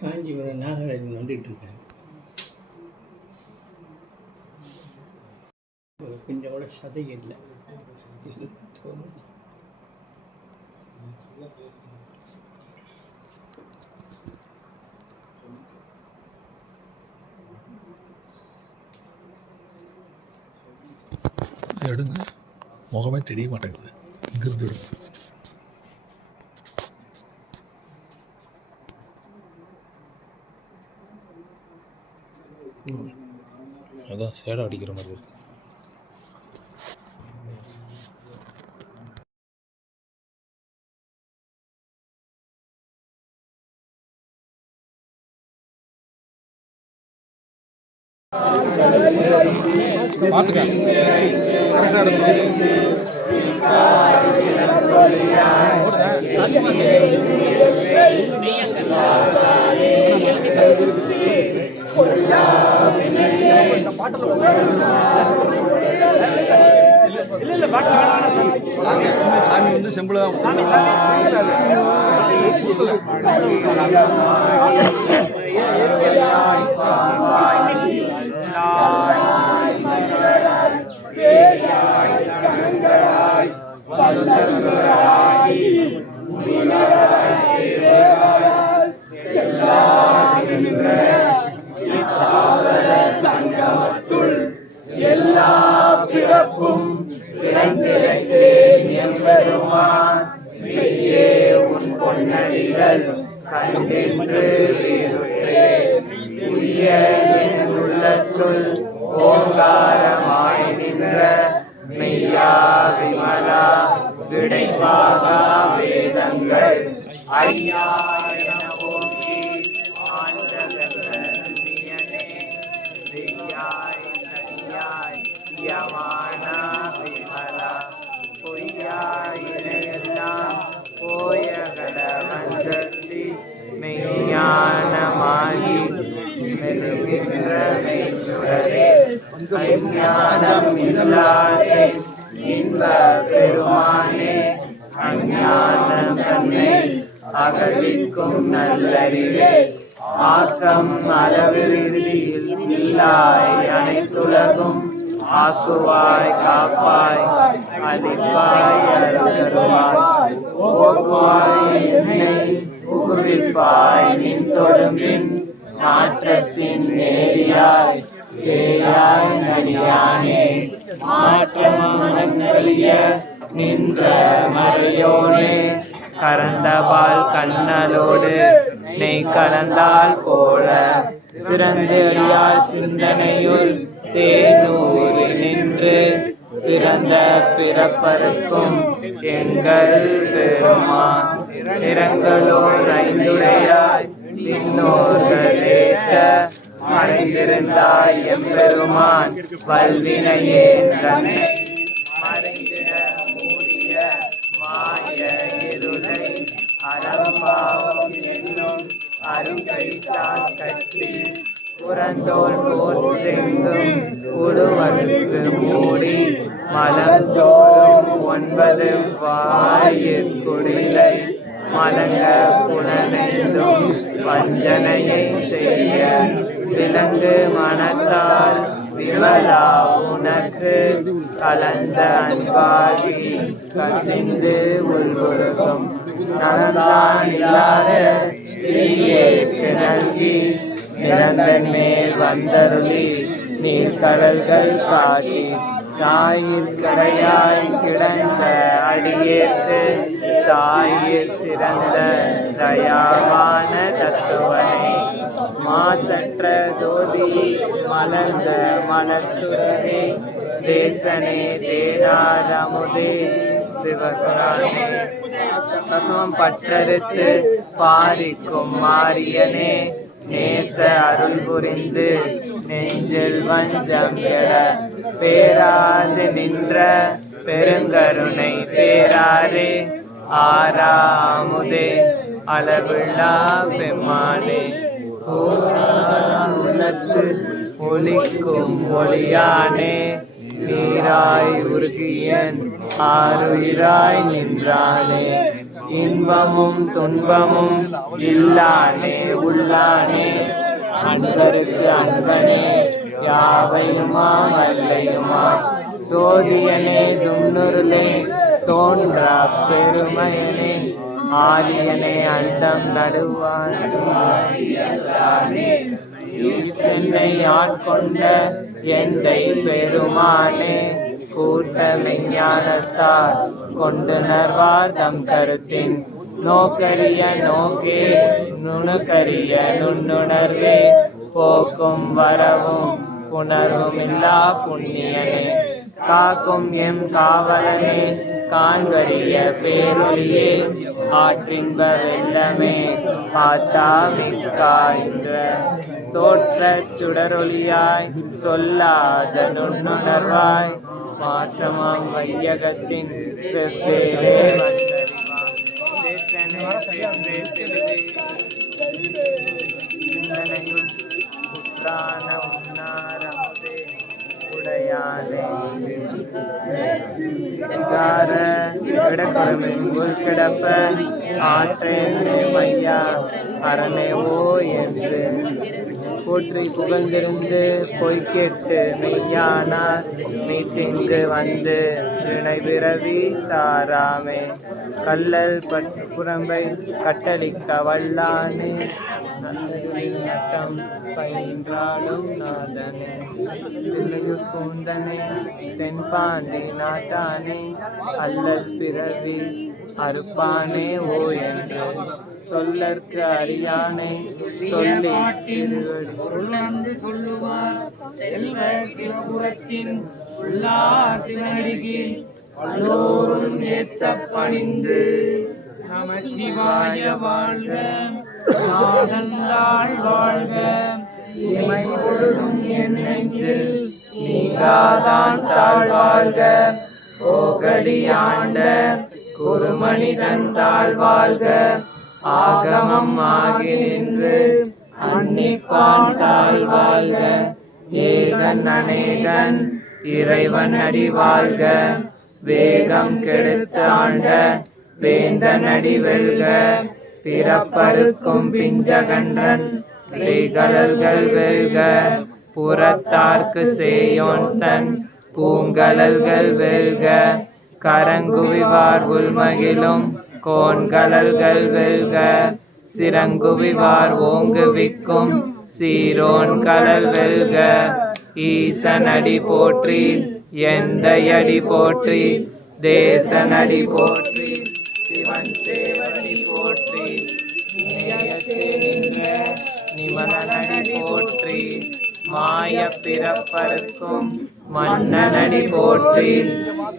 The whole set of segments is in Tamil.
காஞ்சிபுரம் நாகராஜன் வந்துட்டு இருக்காங்க. கொஞ்சம் கூட சதை இல்லை. எடுங்க, முகமே தெரிய மாட்டேங்குது. இங்கிருந்து எடுங்க. அதான் சேடை அடிக்கிற மாதிரி இருக்கு. சாமி வந்து செம்பிள் தான் எல்லா பிறப்பும் பிறந்திருந்தேன் எம்பெருமான் மெய்யே உன் பொன்னடிகள் கண்டென்று உரிய என் உள்ளத்துள் ஓங்காரமாய் நின்ற மெய்யா விமலா விடைப்பாகா வேதங்கள் ஐயா பெருமானே அஞ்ஞானம் தன்னை அகழிக்கும் நல்லறிவே ஆக்கம் அளவிறுதியில் இல்லாய் அனைத்துலகும் ஆக்குவாய் காப்பாய் அளிப்பாய் அருள்வாய் ஓக்குவாய் என்னை புகுவிப்பாய் நின் தொடும்பின் நாற்றத்தின் நேரியாய் சேயாய் நடியானே மாற்றமானறிய நின்ற மறையோனே கரந்தபால் கண்ணலோடு நெய் கலந்தால் போல சிறந்தறியார் சிந்தனையுள் தேனூரி நின்று பிறந்த பிறப்பருக்கும் எங்கள் பெருமான் நிறங்களோர் ஐந்துடையாய் பின்னோர்களேற்ற மறைந்திருந்தாய் எம்பெருமான் வல்வினையே தன்னை மறைந்திட மூடிய மாய இருளை அறம்பாவம் என்னும் அருங்கைத்தால் கட்டி புறந்தோல் போற்றெங்கும் உடுவதற்கு மூடி மலம் சோறும் 9 வாயிற்குடிலை மலங்க புலனைந்தும் வஞ்சனையை செய்ய விலங்கு மனத்தால் விமலா உனக்கு கலந்த அன்பாகி கசிந்து உள்வருக்கும் நலந்தான் இல்லாத சீயேற்கு நல்கி நிரந்தன் மேல் வந்தருளி நீர்கடல்கள் காட்டி தாயிற்கடையாய் கிடந்த அடியேற்கு தாயிற் சிறந்த தயாவான தத்துவனை மாசற்ற சோதி மலர்ந்த மலர்ச்சுடரே தேசனே தேனாரமுதே சிவகுரானே சசமம் பற்றறுத்து பாரிக்கும் மாரியனே நேச அருள் புரிந்து நெஞ்சில் வஞ்சம் எழ பேராது நின்ற பெருங்கருணை பேராரே ஆறாமுதே அளவில்லா பெம்மானே உள்ளத்து ஒளிக்கும் ஒளியானே நீராய் உருகியன் ஆருயிராய் நின்றானே இன்பமும் துன்பமும் இல்லானே உள்ளானே அன்பருக்கு அன்பனே யாவையுமா வல்லையுமா சோதியனே துன்னுருளே தோன்றா பெருமையனே ஆரியனே அண்டம் நடுவானே என்னை ஆட்கொண்ட எந்தை பெருமானே கூட்ட விஞ்ஞானத்தார் கொண்டுணர்வார் தம் கருத்தின் நோக்கரிய நோக்கே நுணுக்கரிய நுண்ணுணர்வே போக்கும் வரவும் புணர்வும் இல்லா புண்ணியனே காக்கும் எம் காவலனே காண்பரிய பேரொழியே ஆற்றின்ப வெள்ளமே பார்த்தா மிக்காய்ன்ற தோற்ற சுடரொளியாய் சொல்லாத நுண்ணுணர்வாய் மாற்றமாம் வையகத்தின் வெவ்வேறு கிடப்ப ஆற்றே மையா அரணேவோ என்று போற்றி புகழ்ந்திருந்து பொய்கேட்டு மெய்யானார் மீட்டிங்கு வந்து வினை பிறவி சாராமே கல்லல் புறம்பை கட்டளிக்க வல்லானே நட்டம் பயின்றாலும் நாதனே கூந்தனே தென்பாண்டி நாட்டானே அல்லல் பிறவி அறுப்பானே ஓ என்று சொல்லற்கு அறியானை சொல்லி சொல்லுவார் செல்வ சிவபுரத்தின் உள்ளா சிவனடிக்கு எல்லோரும் ஏத்த பணிந்து நம சிவாய வாழ்க நாதந்தாள் வாழ்க இமை பொழுதும் என் நெஞ்சில் நீங்காதான் தாழ்வாழ்க போகடி ஆண்ட குருமனிதன் தாழ்வாழ்க ஆகமம் ஆகி நின்று அன்னிப்பான் தாழ்வாழ்க ஏகன் அநேகன் இறைவன் அடி வாழ்க வேகம் கெடுத்து ஆண்ட வேந்தன் அடி வெல்க பிறப்பருக்கும் பிஞ்சகன்றன் வேகலல்கள் வெல்க புறத்தார்க்கு சேயோன் தன் பூங்கலல்கள் வெல்க கரங்குவிவார் உள்மகிழும் கோன்கலல்கள் வெல்க சிறங்குவிவார் ஓங்குவிக்கும் சீரோன் கலல் வெல்க ஈசனடி போற்றி எந்தையடி போற்றி தேசனடி போற்றி சிவன் தேவடி போற்றி நிமலனடி போற்றி மாய பிறப்பருக்கும் மன்னனடி போற்றி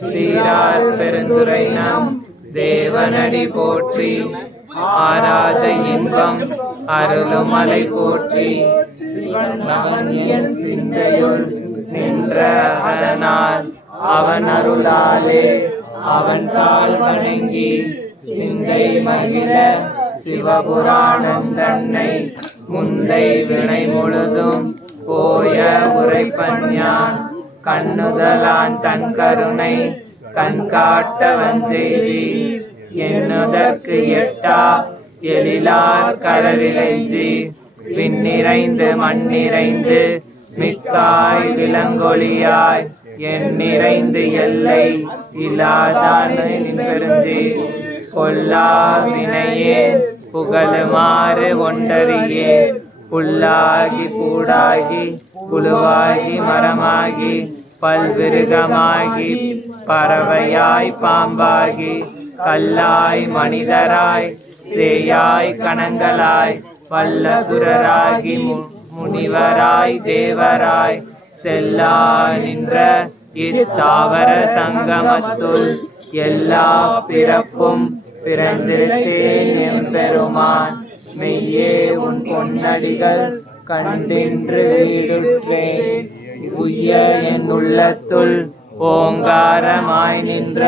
சீரார் பெருந்துரை நம் தேவனடி போற்றி ஆராத இன்பம் அருளுமலை போற்றி சிவன் சிந்தையுள் நின்ற அரணால் அவன் அருளாலே அவன் தாள் வணங்கி சிந்தை மகிழ சிவபுராணம் தன்னை முந்தை வினை முழுதும் போய உரைப்பஞ்ஞான் கண்ணுதலான் தன் கருணை கண்காட்டவன் செய்தி எண்ணுதற்கு எட்டா எழிலார் கடலிலெஞ்சி விண்ணிறைந்து மண்ணிறைந்து மிக்காய் விலங்கொழியாய் எண்ணிறைந்து எல்லை இல்லாதானை பெருஞ்சி கொல்லா வினையே புகழுமாறு ஒன்றறியே புல்லாகி பூடாகி புழுவாகி மரமாகி பல்விருகமாகி பறவையாய் பாம்பாகி கல்லாய் மனிதராய் சேயாய் கணங்களாய் வல்லசுரராகி முனிவராய் தேவராய் செல்லா நின்ற இத்தாவர சங்கமத்துள் எல்லா பிறப்பும் பிறந்திருத்தேன் எம்பெருமான் மெய்யே உன் பொன்னடிகள் கண்டின்று வீடுற்றேன். உய்ய என் உள்ளத்துள் ஓங்காரமாய் நின்ற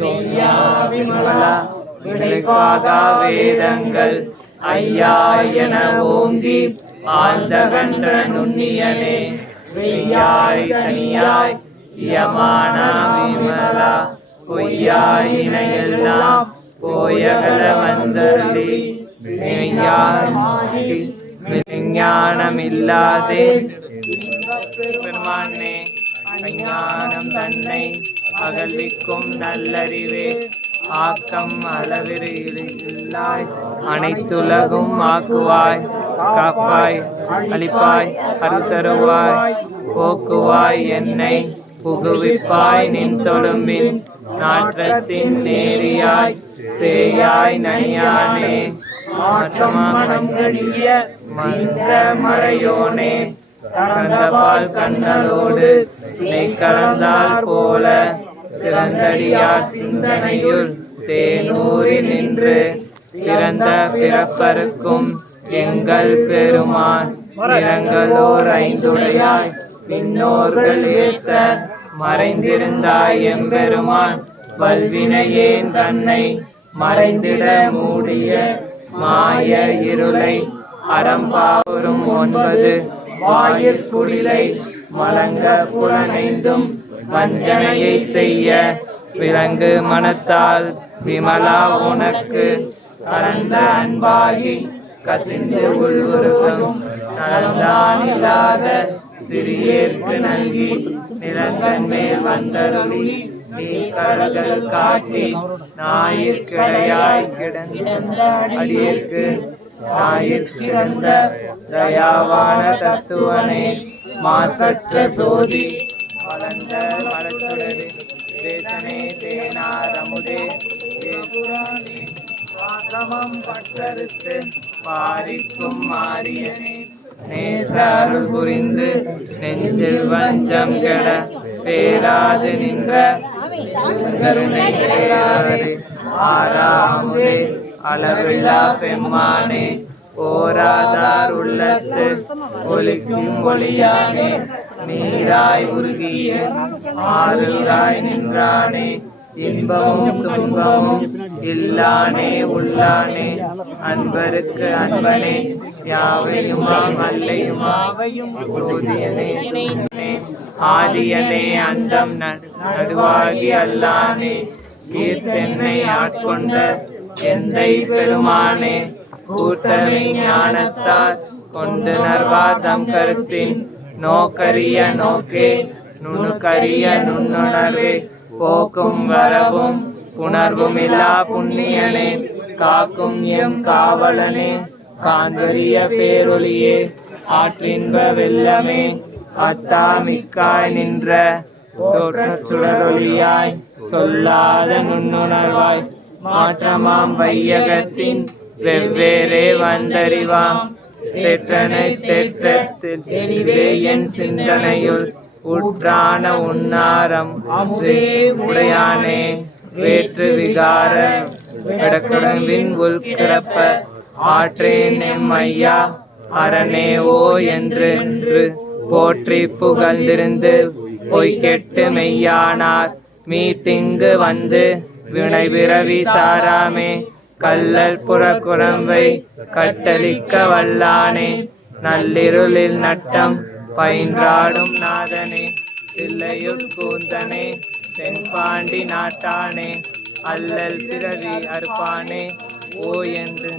தொய்யா விமலா விளைவாகா வேதங்கள் ஐயா என ஓங்கி ஆழ்ந்தகன்ற நுண்ணியனே வெய்யாய் தனியாய் யமானா விமலா பொய்யாயினையெல்லாம் போயகல வந்தருளி விஞ்ஞானமில்லாதே பெருமானே விஞ்ஞானம் தன்னை அகழ்விக்கும் நல்லறிவே ஆக்கம் அளவில்லாய் அனைத்துலகும் ஆக்குவாய் காப்பாய் அளிப்பாய் அருத்தருவாய் போக்குவாய் என்னை புகுவிப்பாய் நின் தொழும்பின் நாற்றத்தின் நேரியாய் சேயாய் நனியானே மாற்றமாங்கடிய மந்த மறையோனே கந்தபால் கண்ணலோடு நெய் கலந்தால் போல சிறந்தடியார் சிந்தனையுள் தேனூறி நின்று பிறந்த பிறப்பருக்கும் எங்கள் பெருமான் இரங்கலோர் ஐந்துடையாய் பின்னோர்கள் ஏத்த மறைந்திருந்தாய் எம்பெருமான் வல்வினையேன் தன்னை மறைந்திட மூடிய மாய இருளை அறம்பாவரும் 9 வாயிற்குடிலை மலங்க புலனைந்தும் வஞ்சனையை செய்ய விலங்கு மனத்தால் விமலா உனக்கு கலந்த அன்பாகி கசிந்து உள்வுருகும் நலந்தானில்லாத சிறியேற்கு நல்கி நிலங்கன் மேல் வந்தருளி நீ கடல்கள் காட்டி ஞாயிற்கிடையாய் கிடந்த அடியேற்கு ஞாயிற்சிறந்த தயாவான தத்துவனே மாசற்ற சோதி வளர்ந்த மலச்சுடரே தேசனே தேனாரமுதே ஏபுராணி வாசமம் பட்டறுத்து பாரிக்கும் மாரியனே நேச அருள் புரிந்து நெஞ்சில் வஞ்சம் கெட பேராது நின்ற கருணை பேராதே ஆறாமுதே அளவில்லா பெம்மானே போராதார் உள்ளத்து ஒலிக்கும் ஒளியானே நீராய் உருகிய ஆறுராய் நின்றானே இன்பமும் துன்பமும் இல்லானே உள்ளானே அன்பருக்கு அன்பனே யாவையுமாம் அல்லையுமாவையும் ஜோதியனே ஆதியனே அந்தம் நடுவாகி அல்லானே கீர்த்தென்னை ஆட்கொண்ட எந்தை பெருமானே கூட்டமை ஞானத்தார் கொண்டு நர்வாதம் கருத்தின் நோக்கரிய நோக்கே நுணுக்கரிய நுண்ணுணர்வே போக்கும் வரவும் புணர்வுமில்லா புண்ணியனே காக்கும் எம் காவலனே காண்பரிய பேரொளியே ஆற்றின்ப வெள்ளமே அத்தாமிக்காய் நின்ற சுடரொளியாய் சொல்லாத நுண்ணுணர்வாய் மாற்றமாம் வையகத்தின் வெவ்வேறே வந்தறிவாம் தெற்றனை தெற்றத்தில் தெளிவே என் சிந்தனையுள் உற்றான உன்னாரம் அமுதே உடையானே வேற்று விகார விடக்கடவின் உள்கிடப்ப ஆற்றேன் எம் ஐயா அரணே ஓ என்று போற்றி புகழ்ந்திருந்து பொய்கெட்டு மெய்யானார் மீட்டிங்கு வந்து வினை பிறவி சாராமே கல்லல் புறக்குரம்பை கட்டளிக்க வல்லானே நள்ளிருளில் நட்டம் பயின்றாடும் நாதனே தில்லையுட் கூந்தனே தென்பாண்டி நாட்டானே அல்லல் பிறவி அறுப்பானே ஓ என்று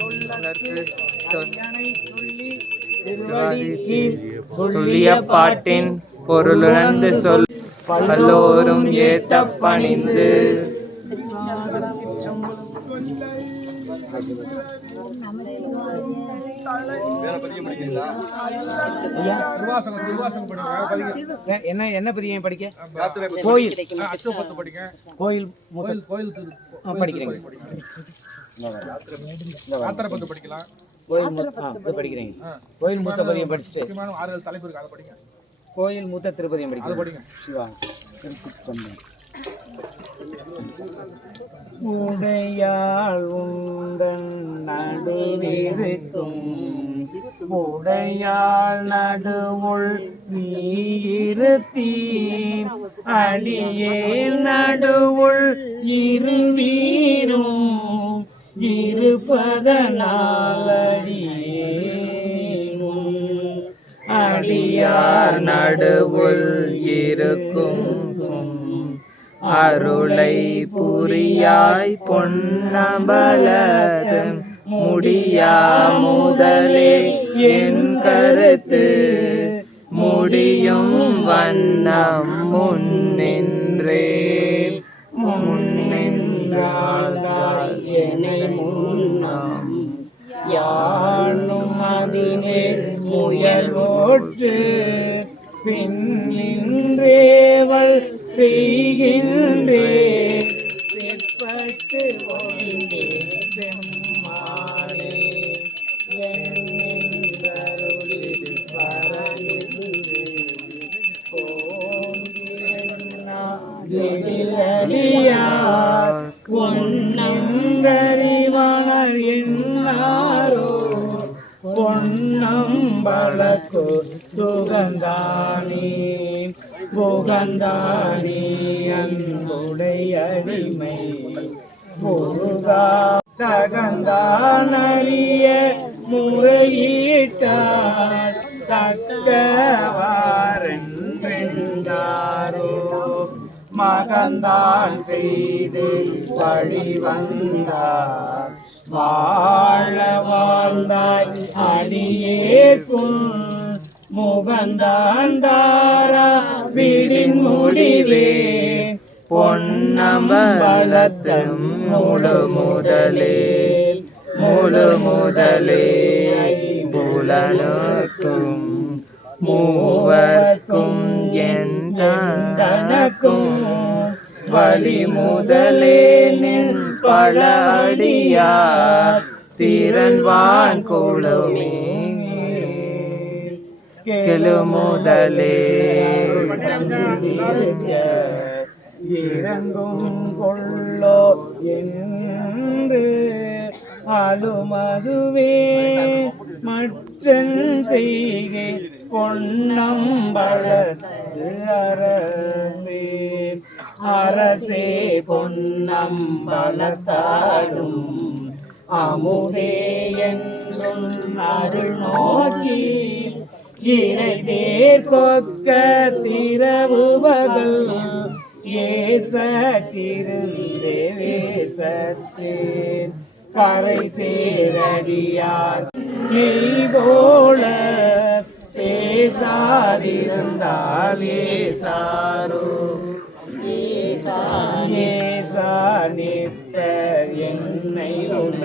சொல்லிய பாட்டின் பொருளுணர்ந்து சொல் பல்லோரும் ஏத்த பணிந்து என்ன பதியம் படிக்க? கோயில் கோயில் கோயில் படிக்கிறீங்க. படிக்கலாம். கோயில் படிக்கிறீங்க. கோயில் மூத்த பதியம் படிச்சுட்டு 6 தலைப்பு இருக்கு, அதை படிங்க. கோயில் மூத்த திருப்பதியம் படிங்க. சிவா உடையாள் உண்டன் நடுவிருக்கும் உடையாள் நடுவுள் நீருத்தி அடியே நடுவுள் இருவீரும் இருப்பதனால் அடியார் நடுவுள் இருக்கும் அருளை புரியாய் பொன்னம்பலத்து முடியா முதலே என் கருத்து முடியும் வண்ணம் முன்னின்றே முன்னின்றால் என்னை முன்னம் யானும் அதினே முயல்வோற்று பின்னின்றேவள் செய்கின்றே பிற்பட்டு ஒழிந்தே செம்மாளே என்னின்றருளில் வரநின்று போந்தியடியார் பொன்னன்றறிவார் என்னாரோ பொன்னம்பலக்கு சுகந்தானே புகந்தானே அன்புடையடிமை முருகா தகந்தானறிய முறையீட்டார் தக்கவாரென்றாரோ மகந்தான் செய்து வழி வந்தார் வாழ வாழ்ந்தாய் அடியேற்கும் முகந்தாண்டாரா விடின் முடிவே பொன்னம்பலத்தம் முழு முதலே புலனுக்கும் மூவர்க்கும் என் தனக்கும் வழி முதலே நின் பல அடியார் திறன்வான் குழுமே கெழுமுதலே இறங்கும் கொள்ளோ என்று அழுமதுவே மற்றன் செய்கை பொன்னம்பலத்து அரசே அரசே பொன்னம்பலத்தாடும் அமுதே என்றும் அருள் நோக்கி இறை தேர் கொக்க திரவுவகள் ஏசற்றிருந்தே வேசற்றேன் கரை சேரடியார் போல பேசாதிருந்தால் ஏசாரோ ஏசா நிற்ற என்னை உண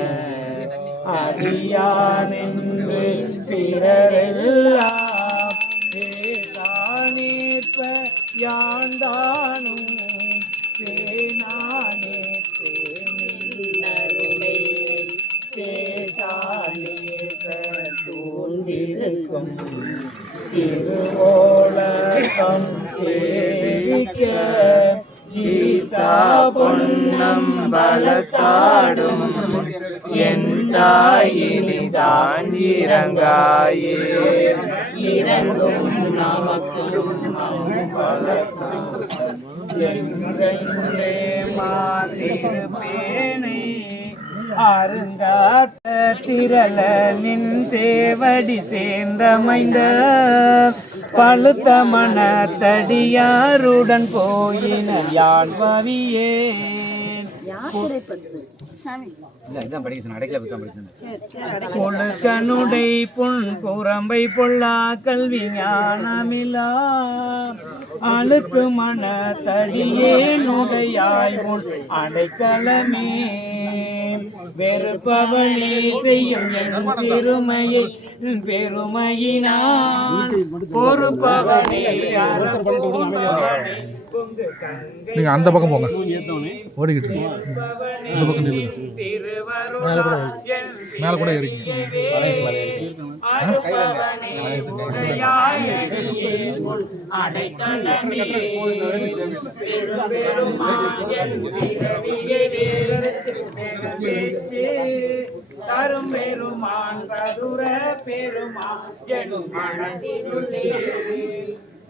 அறியான் என்று பிறரெல்லாம் பேசா நிற்ப யாண்டானும் பேனானே தேனின்னருளே பேசானே தூண்டிருக்கும் திருவோளம் சேவிக்க ஈசா பொன்னம்பலத்தாடும் எந்தாயினிதான் இறங்காயே இறங்கும் நமக்கும் என்றே மாத்திருப்பேனே அருங்காட்ட திரள நின் தேவடி சேர்ந்தமைந்த பழுத்த மனத்தடியாருடன் போயின யான் பவியே கொழுக்கனுடை புன் குரம்பை பொல்லா கல்வி ஞானமிலா அழுக்கு மன தடியே நுடையாய் உன் அடைக்கலமே வெறுப்பவளே செய்யும் என் சிறுமையை பெருமையினான் பொறுப்பவனே அறப்போன்பவனே நீங்கள் அந்த பக்கம் போங்க, ஓடிக்கிட்டு இருக்கு. இந்த பக்கம் நில்லுங்க. மேலே கூட இருக்கீங்க. தரும் பெருமான் சதுர பெருமான் எனும் மனதினுள்ளே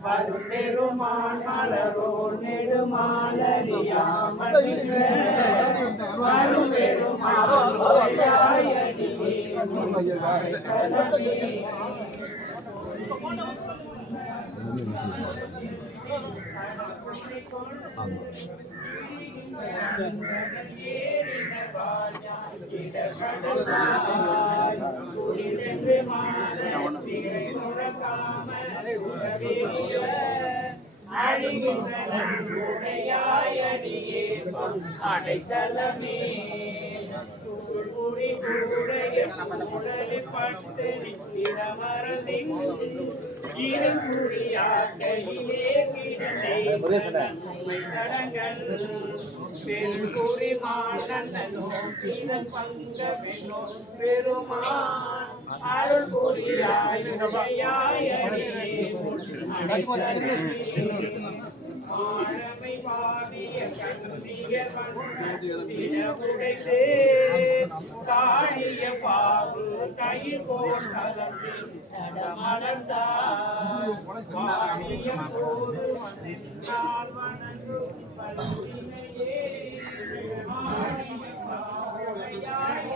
வரும் பெருமான் மலரோ நெடுமாலறியாமல் வரும் பெருமான் அடைத்தலமே பெருங்குறி மானோ பெருமான் அருள் புரியாய் ஆழமை பாவிய கண்டியர் உடைத்தே காணிய பாவு கை போல் கலந்து மலர்ந்தார் பாடிய போது வந்தால் வணங்கு பல்வினையே ஆடிய பாவுடையாய்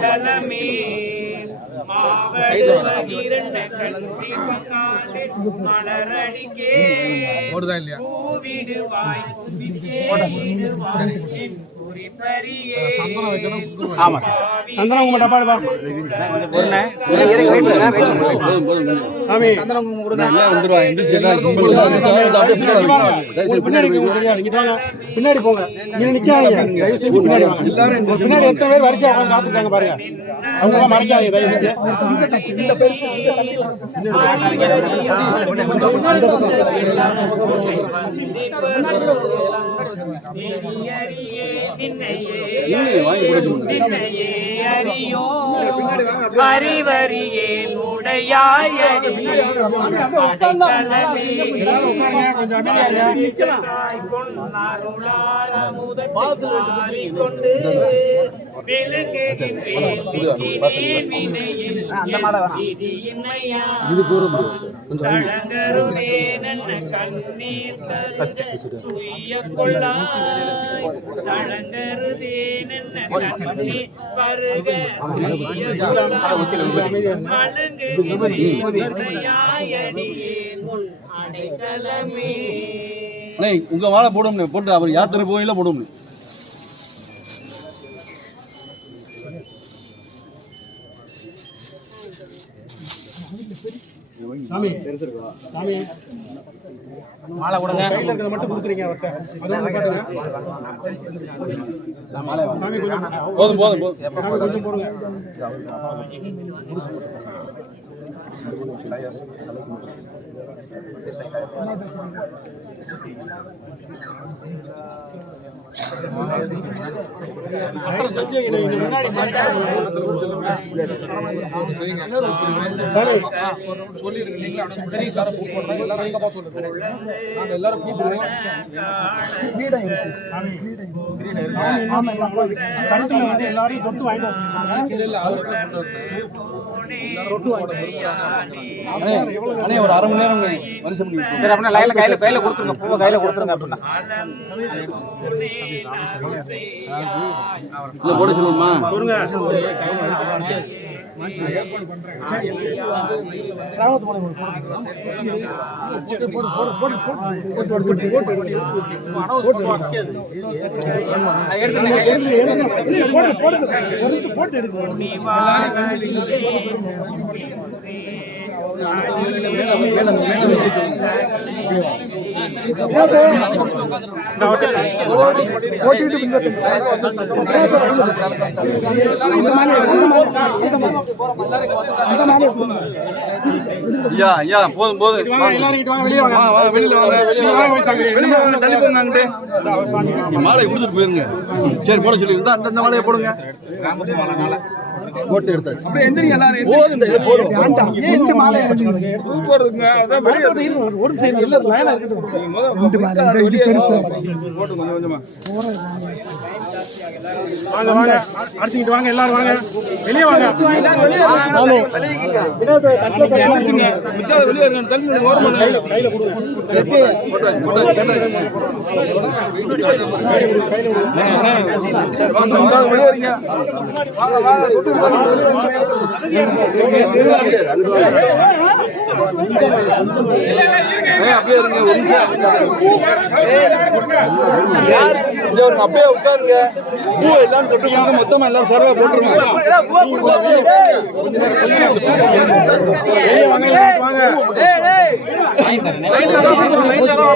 தலைமே மலரடிக்கே பூவிடுவாய் பின்னாடி போங்க, நீங்க நிக்காதீங்க, தயவு செஞ்சு பின்னாடி வாங்க. பின்னாடி எத்தனை பேர் வரிசையா உட்கார்ந்து காத்துட்டாங்க பாருங்க, அவங்க எல்லாம் மறைக்காதீங்க தயவு செஞ்சு. அறிவறியேன் உடையாய் கொண்டு தழங்கருதே நன்ன கண்ணீர் துய்ய கொள்ளாய் தழங்கருதே நன்ன கண்ணீர் பருக அடைக்கலமே. உங்க வாழை போடும் போட்டு அவர் யாத்திரை போயில போடும். மாலை கொடுங்க, கையில இருக்கிறத மட்டும் கொடுத்துறீங்க அவர்கிட்ட. போதும் போதும் போதும். கொஞ்சம் போடுங்க. எல்லாரையும் தொட்டு வாங்கிட்டு ஒரு அரை மணி நேரம் வருஷம் சரி அப்படின்னா லைன்ல கையில கொடுத்துருங்க, பூவை கையில கொடுத்துருங்க அப்படின்னா. போட சொல்லுமா? ஐயா ஐயா போதும் போதும் வெளியில வாங்க வெளியில வாங்க தள்ளி போங்க அங்கிட்டு மாலை கொடுத்துட்டு போயிருங்க சரி போட சொல்லி இருந்தா அந்த மாலையை போடுங்க போட்டு எடுத்தாச்சு அப்படியே எந்திரிங்க எல்லாரும் போதும் இது போடும் ரெண்டு மாலை போடுங்க அதான் வெளிய ஒரு சைடு இல்ல லைனா இருக்கட்டும் ரெண்டு மாலை இது பெருசா போட்டு கொஞ்சம் கொஞ்சமா வாங்க வாங்க அடுத்துட்டு வாங்க எல்லாரும் வாங்க வெளிய வாங்க ஆமா வினோத் தட்டல போடுங்க மிச்சம் வெளிய இருங்க தள்ளி ஓரமா கையில கொடுங்க போட்டு வாங்க வெளிய இருங்க வாங்க வாங்க அப்படியே இருங்க ஒரு நிமிஷம் அப்படியே உட்காருங்க பூ எல்லாம் தொட்டு கொடுங்க மொத்தமா எல்லாம் சர்வா போட்டுருங்க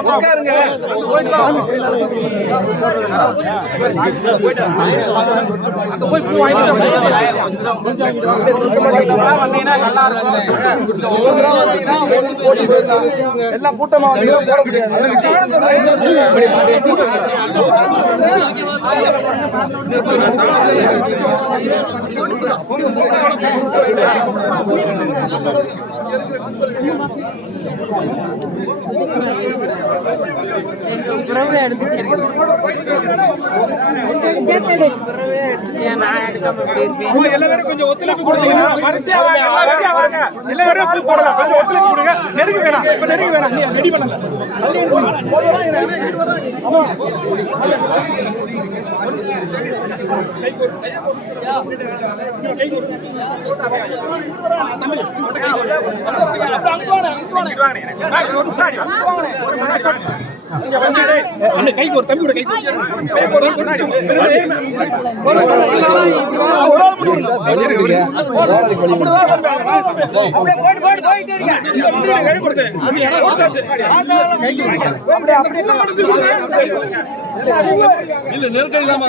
உட்காருங்க எல்லாம் கூட்டமா வந்தீங்கன்னா போட எல்லாரும் கொஞ்சம் ஒத்துழைப்பு கொடுத்தீங்கன்னா எல்லாரும் பூ போடலாம் கொஞ்சம் ஒத்துழைப்பு கொடுங்க நெருங்க வேணாம் இப்ப நெருங்க வேணாம் நீ ரெடி பண்ணல கைக்கு ஒரு தம்பியோட கை இல்ல நெருக்கடி இல்லாம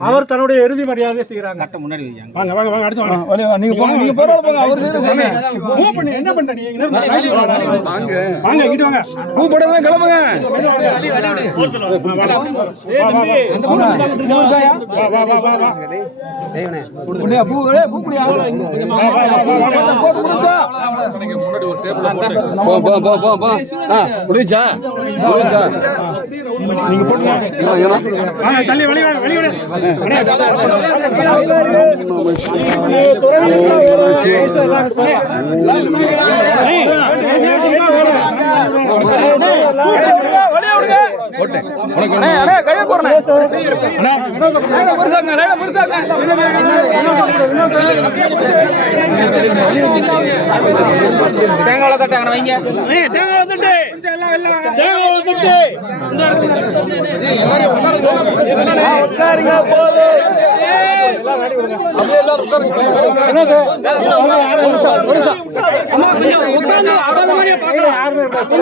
அவர் தன்னுடைய இறுதி மரியாதை செய்யறாங்க. முன்னாடி வாங்க வாங்க வாங்க அடுத்து வாங்க நீங்க போங்க நீங்க போறோம் போங்க அவர் மூவ் பண்ணி என்ன பண்ற நீங்க வாங்க வாங்க இங்க வாங்க பூ போடதான் கிளம்புங்க வா வா வா வா ஏய்னே புடியா பூவே பூ புடியா போட்டு கொடுத்தா முன்னாடி ஒரு டேபிள்ல போட்டு போ போ போ புடிச்சா புடிச்சா நீங்க போடுங்க வாங்க தள்ளி வெளிய வெளிய தேங்காய் தட்டாங்க வைங்க தேங்காய் தட்டு தேங்காய் தட்டு உட்காருங்க போதும்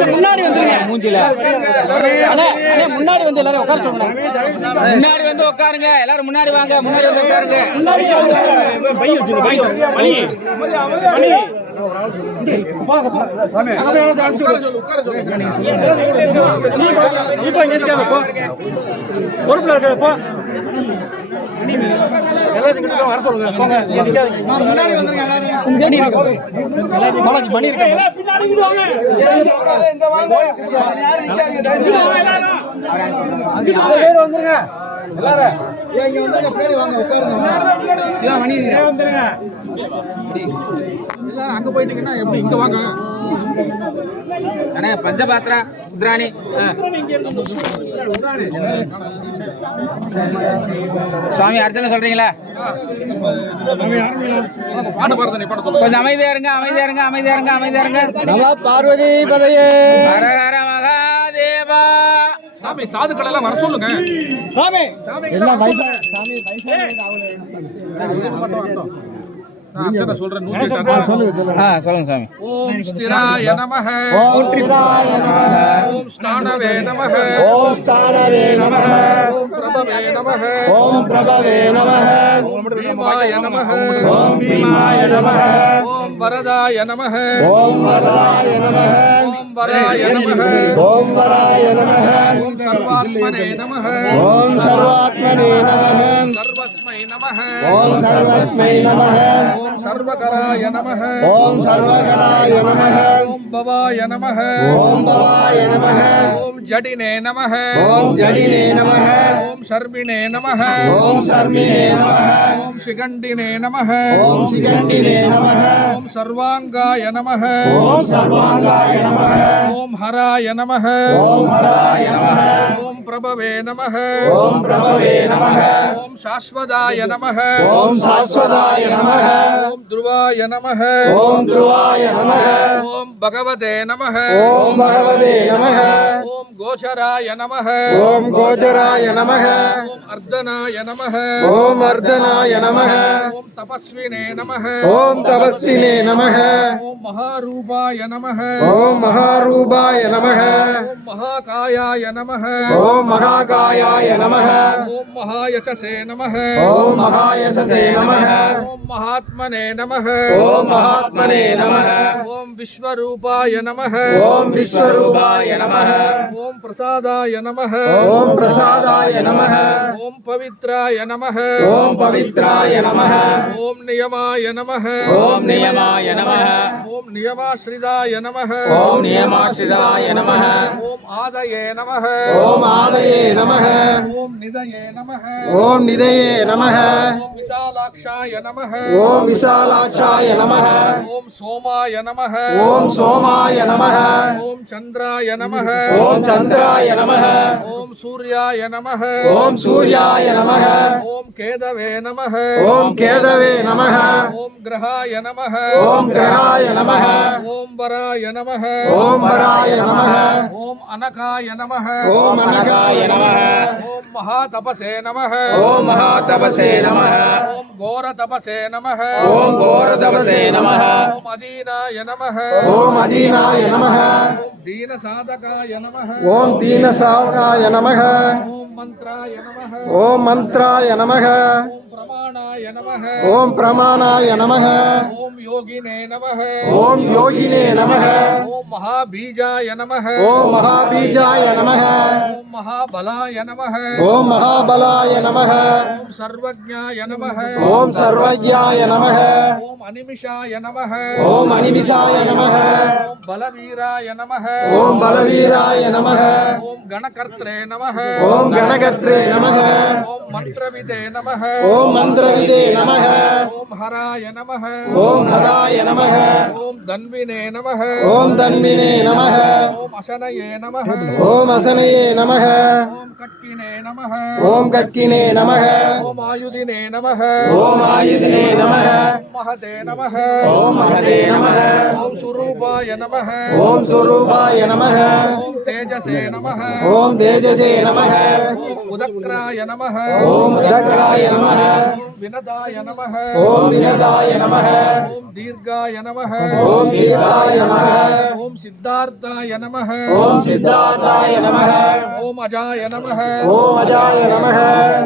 முன்னாடி வந்துருங்க மூஞ்சில முன்னாடி வந்து எல்லாரும் உட்கார சொல்லுங்க முன்னாடி வந்து உட்காருங்க எல்லாரும் முன்னாடி வாங்க முன்னாடி வந்து உட்காருங்க பை வச்சுங்க பை மணி மணி பொறுப்புல இருக்க அங்க போயிட்டீங்கன்னா எப்படி இங்க வாங்க அண்ணே பஞ்சபாத்ரா உத்ராணி சுவாமி அர்ச்சனை சொல்றீங்களா? பாட்டு பாடுறது நீ பாட சொல்லு. கொஞ்சம் அமைதியா இருங்க, அமைதியா இருங்க, அமைதியா இருங்க, அமைதியா இருங்க. நம பார்வதி பதையே. ஹர ஹர மகாதேவா. சாமி சாதுக்கள் எல்லாம் வர சொல்லுங்க. எல்லாம் வைபா அர்ச்சனை சொல்றேன். 108 சொல்லுங்க சாமி. ஓம் ஸ்திராய நமஹ. ஓம் ஸ்ரீராய நமஹ. ஓம் ஸ்தானவே நமஹ. ஓம் ஸ்தானவே நமஹ. ஓம் பிரபவே நமஹ. ஓம் பிரபவே நமஹ. ஓம் பீமாய நமஹ. ஓம் பீமாய நமஹ. ஓம் வரதாய நமஹ. ஓம் வரதாய நமஹ. ஓம் வராய நமஹ. ஓம் வராய நமஹ. ஓம் சர்வாத்மனே நமஹ. ஓம் சர்வாத்மனே நமஹ. சர்வஸ்மை நமஹ. ஓம் சர்வஸ்மை நமஹ. ஓம் சர்வகராய நமஹ. ஓம் சர்வகராய நமஹ. ஓம் பவாய நமஹ. ஓம் பவாய நமஹ. ஓம் ஜடினே நமஹ. ஓம் ஜடினே நமஹ. ஓம் சர்விணே நமஹ. ஓம் சர்மினே நமஹ. ஓம் சிகண்டினே நமஹ. ஓம் சிகண்டினே நமஹ. ஓம் சர்வாங்காய நமஹ. ஓம் சர்வாங்காய நமஹ. ஓம் ஹராய நமஹ. ஓம் ஹராய நமஹ. ஓம் பிரபவே நமஹ. ஓம் பிரபவே நமஹ. ஓம் சாஸ்வதாய நமஹ. ஓம் சாஸ்வதாய நமஹ. ஓம் துருவாய நமஹ. ஓம் துருவாய நமஹ. ஓம் பகவதே நமஹ. ஓம் பகவதே நமஹ. ஓம் கோச்சராய நமஹ. ஓம் கோச்சராய நமஹ. ஓம் அர்த்தனாய நமஹ. ஓம் அர்த்தனாய நமஹ. ஓம் தபஸ்வினே நமஹ. ஓம் தபஸ்வினே நமஹ. ஓம் மகாரூபாய நமஹ. ஓம் மகாரூபாய நமஹ. ஓம் மகாகாயாய நமஹ. ஓம் மகாகாயாய நமஹ. ஓம் மகாயசசே நமஹ. ஓம் மகாயசசே நமஹ. ஓம் மகாத்மனே நமஹ. ஓம் மகாத்மனே நமஹ. ஓம் விஸ்வரூபாய நமஹ. ஓம் விஸ்வரூபாய நமஹ. ஓம் பிரசாதாய நமஹ. ஓம் பிரசாதாய நமஹ. ஓம் பவித்ராய நமஹ. ஓம் பவித்ராய நமஹ. ஓம் நியமாய நமஹ. ஓம் நியமாய நமஹ. ஓம் நியமாஸ்ரிதாய நமஹ. ஓம் நியமாஸ்ரிதாய நமஹ. ஓம் ஆதயே நமஹ. ஓம் ஆதயே நமஹ. ஓம் நிதயே நமஹ. ஓம் நிதயே நமஹ. ஓம் விசாலாக்ஷாய நமஹ. ஓம் விசாலாட்சாய நமஹ. ஓம் சோமாய நமஹ. ஓம் சோமாய நமஹ. ஓம் சந்திராய நமஹ. ஓம் சந்திராய நமஹ. ஓம் சூர்யாய நமஹ. ஓம் சூர்யாய நமஹ. ஓம் கேதவே நமஹ. ஓம் கேதவே நமஹ. ஓம் கிரகாய நமஹ. ஓம் கிரகாய நமஹ. ஓம் வராய நமஹ. ஓம் வராய நமஹ. ஓம் அனகாய நமஹ. ஓம் அனகாய நமஹ. ஓம் மகாதபசே நமஹ. ஓம் மகாதபசே நமஹ. ஓம் கோரதபசே நமஹ. ஓம் கோரதபசே நமஹ. ஓம் அதீனாய நமஹ. ஓம் அதீனாய நமஹ. ஓம் தீனசாதகாய நமஹ. ஓம் தீனசாவகாய நமஹ. ஓம் மந்த்ராய நமஹ. ஓம் மந்த்ராய நமஹ. ஓம் பிரமாணாய நமஹ. ஓம் பிரமாணாய நமஹ. ஓம் யோகினே நமஹ. ஓம் யோகினே நமஹ. ஓம் மகாபீஜாய நமஹ. ஓம் மகாபீஜாய நமஹ. ஓம் மகாபலாய நமஹ. ஓம் மகாபலாய நமஹ. ஓம் சர்வஜ்ஞாய நமஹ. ஓம் சர்வஜ்ஞாய நமஹ. ஓம் அனிமிஷாய நமஹ. ஓம் அனிமிஷாய நமஹ. ஓம் பலவீராய நமஹ. ஓம் பலவீராய நமஹ. ஓம் கணகர்த்ரே நமஹ. ஓம் கணகத்ரே நமஹ. ஓம் மந்திரவிதே நமஹ. ஓம் மந்திரவிதே நமஹ. ஓம் ஹராய நமஹ. ஓம் ஹராய நமஹ. ஓம் தன்வினே நமஹ. ஓம் தன்வினே நமஹ. ஓம் அசனயே நமஹ. ஓம் அசனயே நமஹ. ஓம் கட்கினே நமஹ. ஓம் கட்கினே நமஹ. ஓம் ஆயுதினே நமஹ. ஓம் ஆயுதினே நமஹ. ஓம் மகதே நமஹ. ஓம் மகதே நமஹ. ஓம் சுரூபாய நமஹ. ஓம் சுரூபாய நமஹ. ஓம் தேஜசே நமஹ. ஓம் தேஜசே நமஹ. ஓம் உதக்ராய நமஹ. ஓம் உதக்ராய நமஹ. ஓம் வினதாய நமஹ. ஓம் வினதாய நமஹ. ஓம் தீர்காய நமஹ. ஓம் தீர்காய நமஹ. ஓம் சித்தார்த்தாய நமஹ. ஓம் சித்தார்த்தாய நமஹ. ஓம் அஜாய நமஹ. ஓம் அஜாய நமஹ.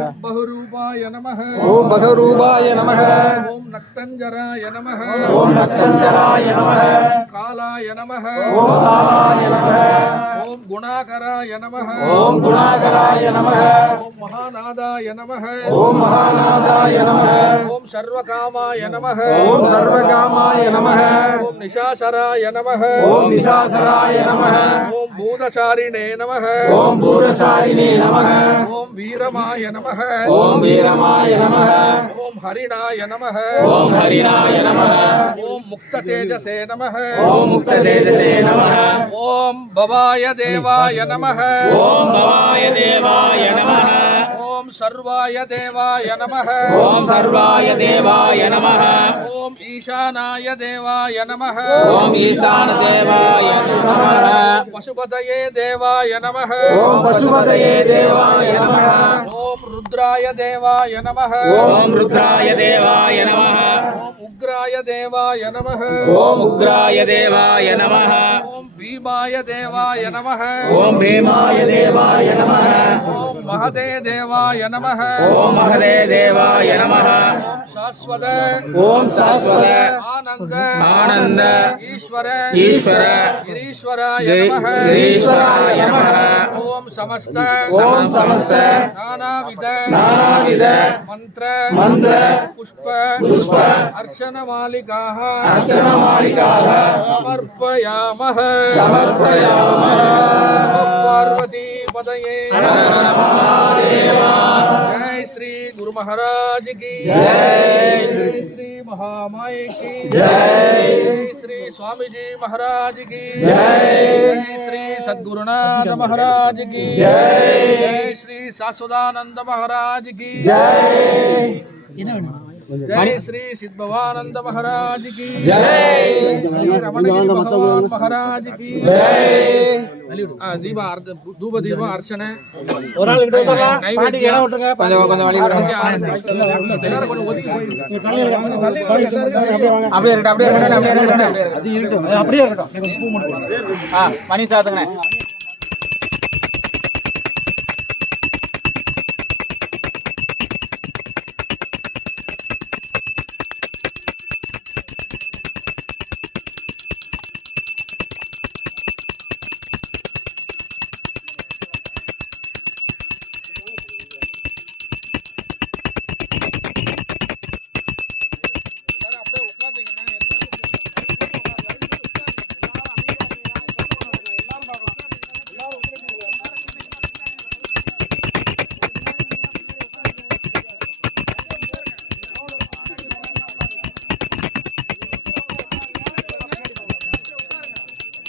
ஓம் பகுரூபாய நமஹ. ஓம் பகரூபாய நமஹ. ஓம் நக்தஞ்சராய நமஹ. ஓம் நக்தஞ்சராய நமஹ. காலாய நமஹ. ஓம் காலாய நமஹ. ஓம் குணாகராய நமஹ. ஓம் குணாகராய நமஹ. ஓம் மகா महानादाय नमः ओम महानादाय नमः ओम सर्वकामाय नमः ओम सर्वकामाय नमः ओम निशाचराय नमः ओम निशाचराय नमः ओम भूतचारिणे नमः ओम भूतचारिणे नमः ओम वीरमाय नमः ओम वीरमाय नमः ओम हरिणाय नमः ओम हरिणाय नमः ओम मुक्ततेजसे नमः ओम मुक्ततेजसे नमः ओम भवाय देवाय नमः ओम भवाय देवाय नमः ओम सर्वाय देवाय नमः ओम सर्वाय देवाय नमः ओम ईशानाय देवाय नमः ओम ईशान देवाय नमः पशुपतये देवाय नमः ओम पशुपतये देवाय नमः ओम रुद्राय देवाय नमः ओम रुद्राय देवाय नमः ओम उग्राय देवाय नमः ओम उग्राय देवाय नमः ओम भीमाय देवाय नमः ओम भीमाय देवाय नमः ओम महदे देवाय नमः ओम महदे देवाय नमः ओम शाश्वत ओम शाश्वत आनंद आनंद ईश्वर ईश्वर गिरीश्वराय नमः गिरीश्वराय नमः ओम समस्त ओम समस्त नानाविध नानाविध मंत्र मंत्र पुष्प पुष्प अर्चन मालिकाः अर्चनमालिकाः समर्पयामः समर्पयामः पार्वती पदये हर हर महादेव जय श्री गुरु महाराज की जय श्री महामाई की जय श्री स्वामी जी महाराज की जय श्री सद्गुरुनाथ महाराज की जय श्री शाश्वतानंद महाराज की जय जय श्री सिद्धभवानंद महाराज की जय श्री रमणगिरि भगवान महाराज की जय दीप धूप दीप अर्चने மணி சாத்துங்கண்ணே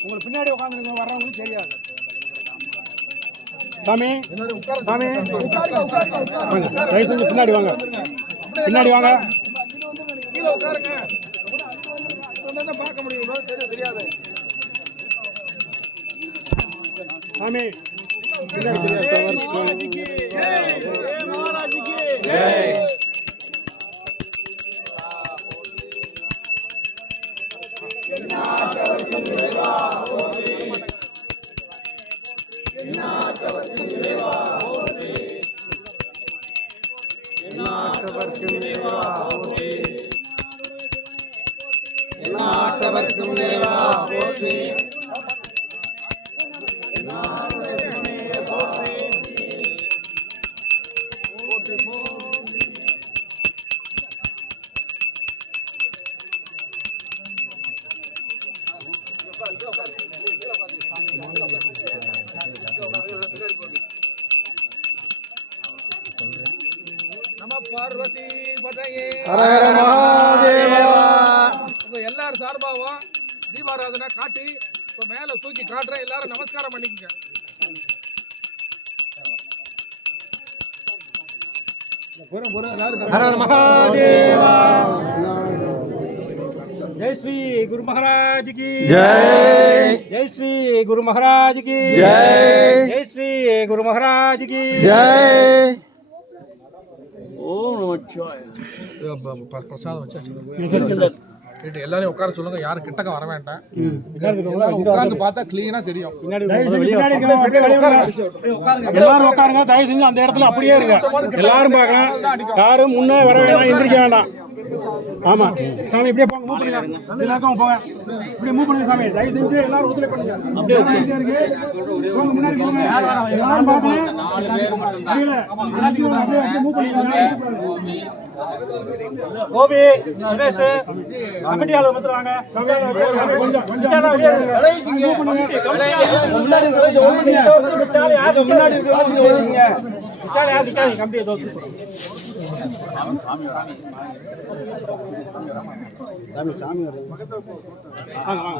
உங்களுக்கு பின்னாடி உட்கார்ந்து வர்றவங்களுக்கு தெரியாது. சாமி சாமி வாங்க, தயவு செஞ்சு பின்னாடி வாங்க, பின்னாடி வாங்க, கீழே உட்காருங்க. பார்க்க முடியும், தெரியாது. சாமி பின்னாடி தெரியாது. பார்வதி பதையே ஹர ஹர மகாதேவா. உங்க எல்லாரும் சார்பாவும் தீபாராதனை காட்டி இப்ப மேல தூக்கி காட்டுறேன், எல்லாரும் நமஸ்காரம் பண்ணிக்கங்க. ஹர ஹர மகாதேவா. जय श्री गुरु महाराज की जय जय श्री गुरु महाराज की जय जय श्री गुरु महाराज की जय ஓம் நமச்சிவாய. பிரசாதம் வச்சா எல்லாரையும் உட்கார சொல்லுங்க, யாரும் கிட்டக்க வர வேண்டாம். உட்கார்ந்து பார்த்தா கிளீனா தெரியும். எல்லாரும் உட்காருங்க, தயவு செஞ்சு அந்த இடத்துல அப்படியே இருங்க. எல்லாரும் பார்க்கலாம், யாரும் முன்னே வர வேண்டாம், எந்திரிக்க வேண்டாம். ஆமா சாமி இப்படியே போங்க மூவ் பண்ணுங்க எல்லாரும் போங்க இப்படியே மூவ் பண்ணுங்க சாமி தயவு செஞ்சு எல்லாரும் ஒத்துழைப்பு பண்ணுங்க அப்படியே இருக்கு போங்க முன்னாடி போங்க எல்லாரும் பாக்கணும் அப்படியே மூவ் பண்ணுங்க கோபி சுரேஷ் கமிட்டி ஆளு வந்துறாங்க கொஞ்சம் மூவ் பண்ணுங்க முன்னாடி இருக்கீங்க சாலை யார் நிக்காதீங்க கமிட்டியை தோத்து சாமி வாங்க வாங்க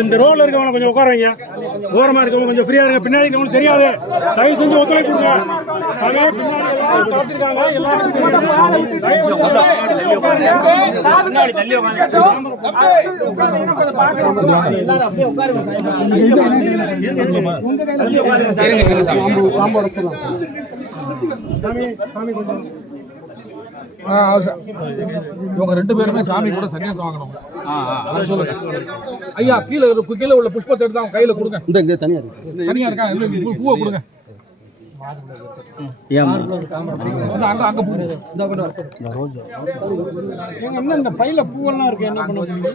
இந்த ரோட்ல இருக்கவங்க கொஞ்சம் உட்காருங்க ஓரமா இருக்கவங்க கொஞ்சம் ஃப்ரீயா இருங்க பின்னாடி இருக்கவங்களுக்கு தெரியாது தயவு செஞ்சு ஒத்துழைப்பு கொடுங்க சாமி பின்னாடி எல்லாரும் காத்திருக்காங்க எல்லாரும் தள்ளி இவங்க 2 பேருமே சாமி கூட சன்னியாசம் வாங்கணும். சொல்லுங்க ஐயா. கீழே உள்ள புஷ்பத்தை எடுத்து அவங்க கையில கொடுங்க. இந்த தனியா இருக்கா பூவை கொடுங்க. என்ன இந்த பையில பூவெல்லாம் இருக்கு என்ன பண்ணுவீங்க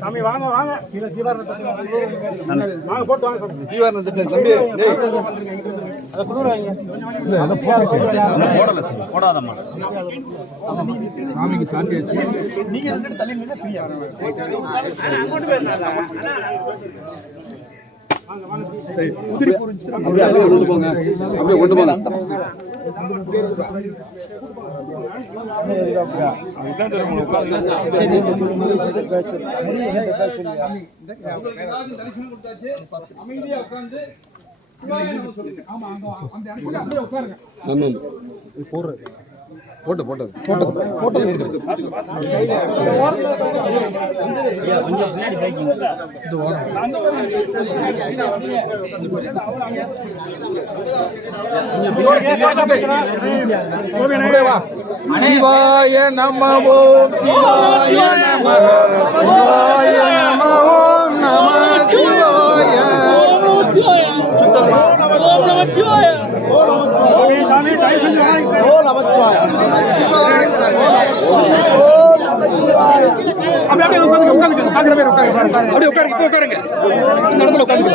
சாமி வாங்க வாங்க வாங்க போட்டு வாங்க சாமிக்கு சாந்தி ஆச்சு. நீங்க 2 தள்ளி நின்னு ஃப்ரீயா உதிரி புரிஞ்சு அப்படியே கொண்டு போங்க. அப்படியே கொண்டு போங்க. போட்டு போட்டது சிவாய நம ஓம் சிவாய நம சிவாய நம ஓம் நம சிவாய ஓம் நம சிவாய சாமி தயவு செஞ்சு ஓம் நம சிவாய அப்படியே உட்காருங்க பாக்குற பேர் உட்காருங்க அப்படியே உட்காருங்க இப்போ உட்காருங்க இந்த இடத்துல உட்காருங்க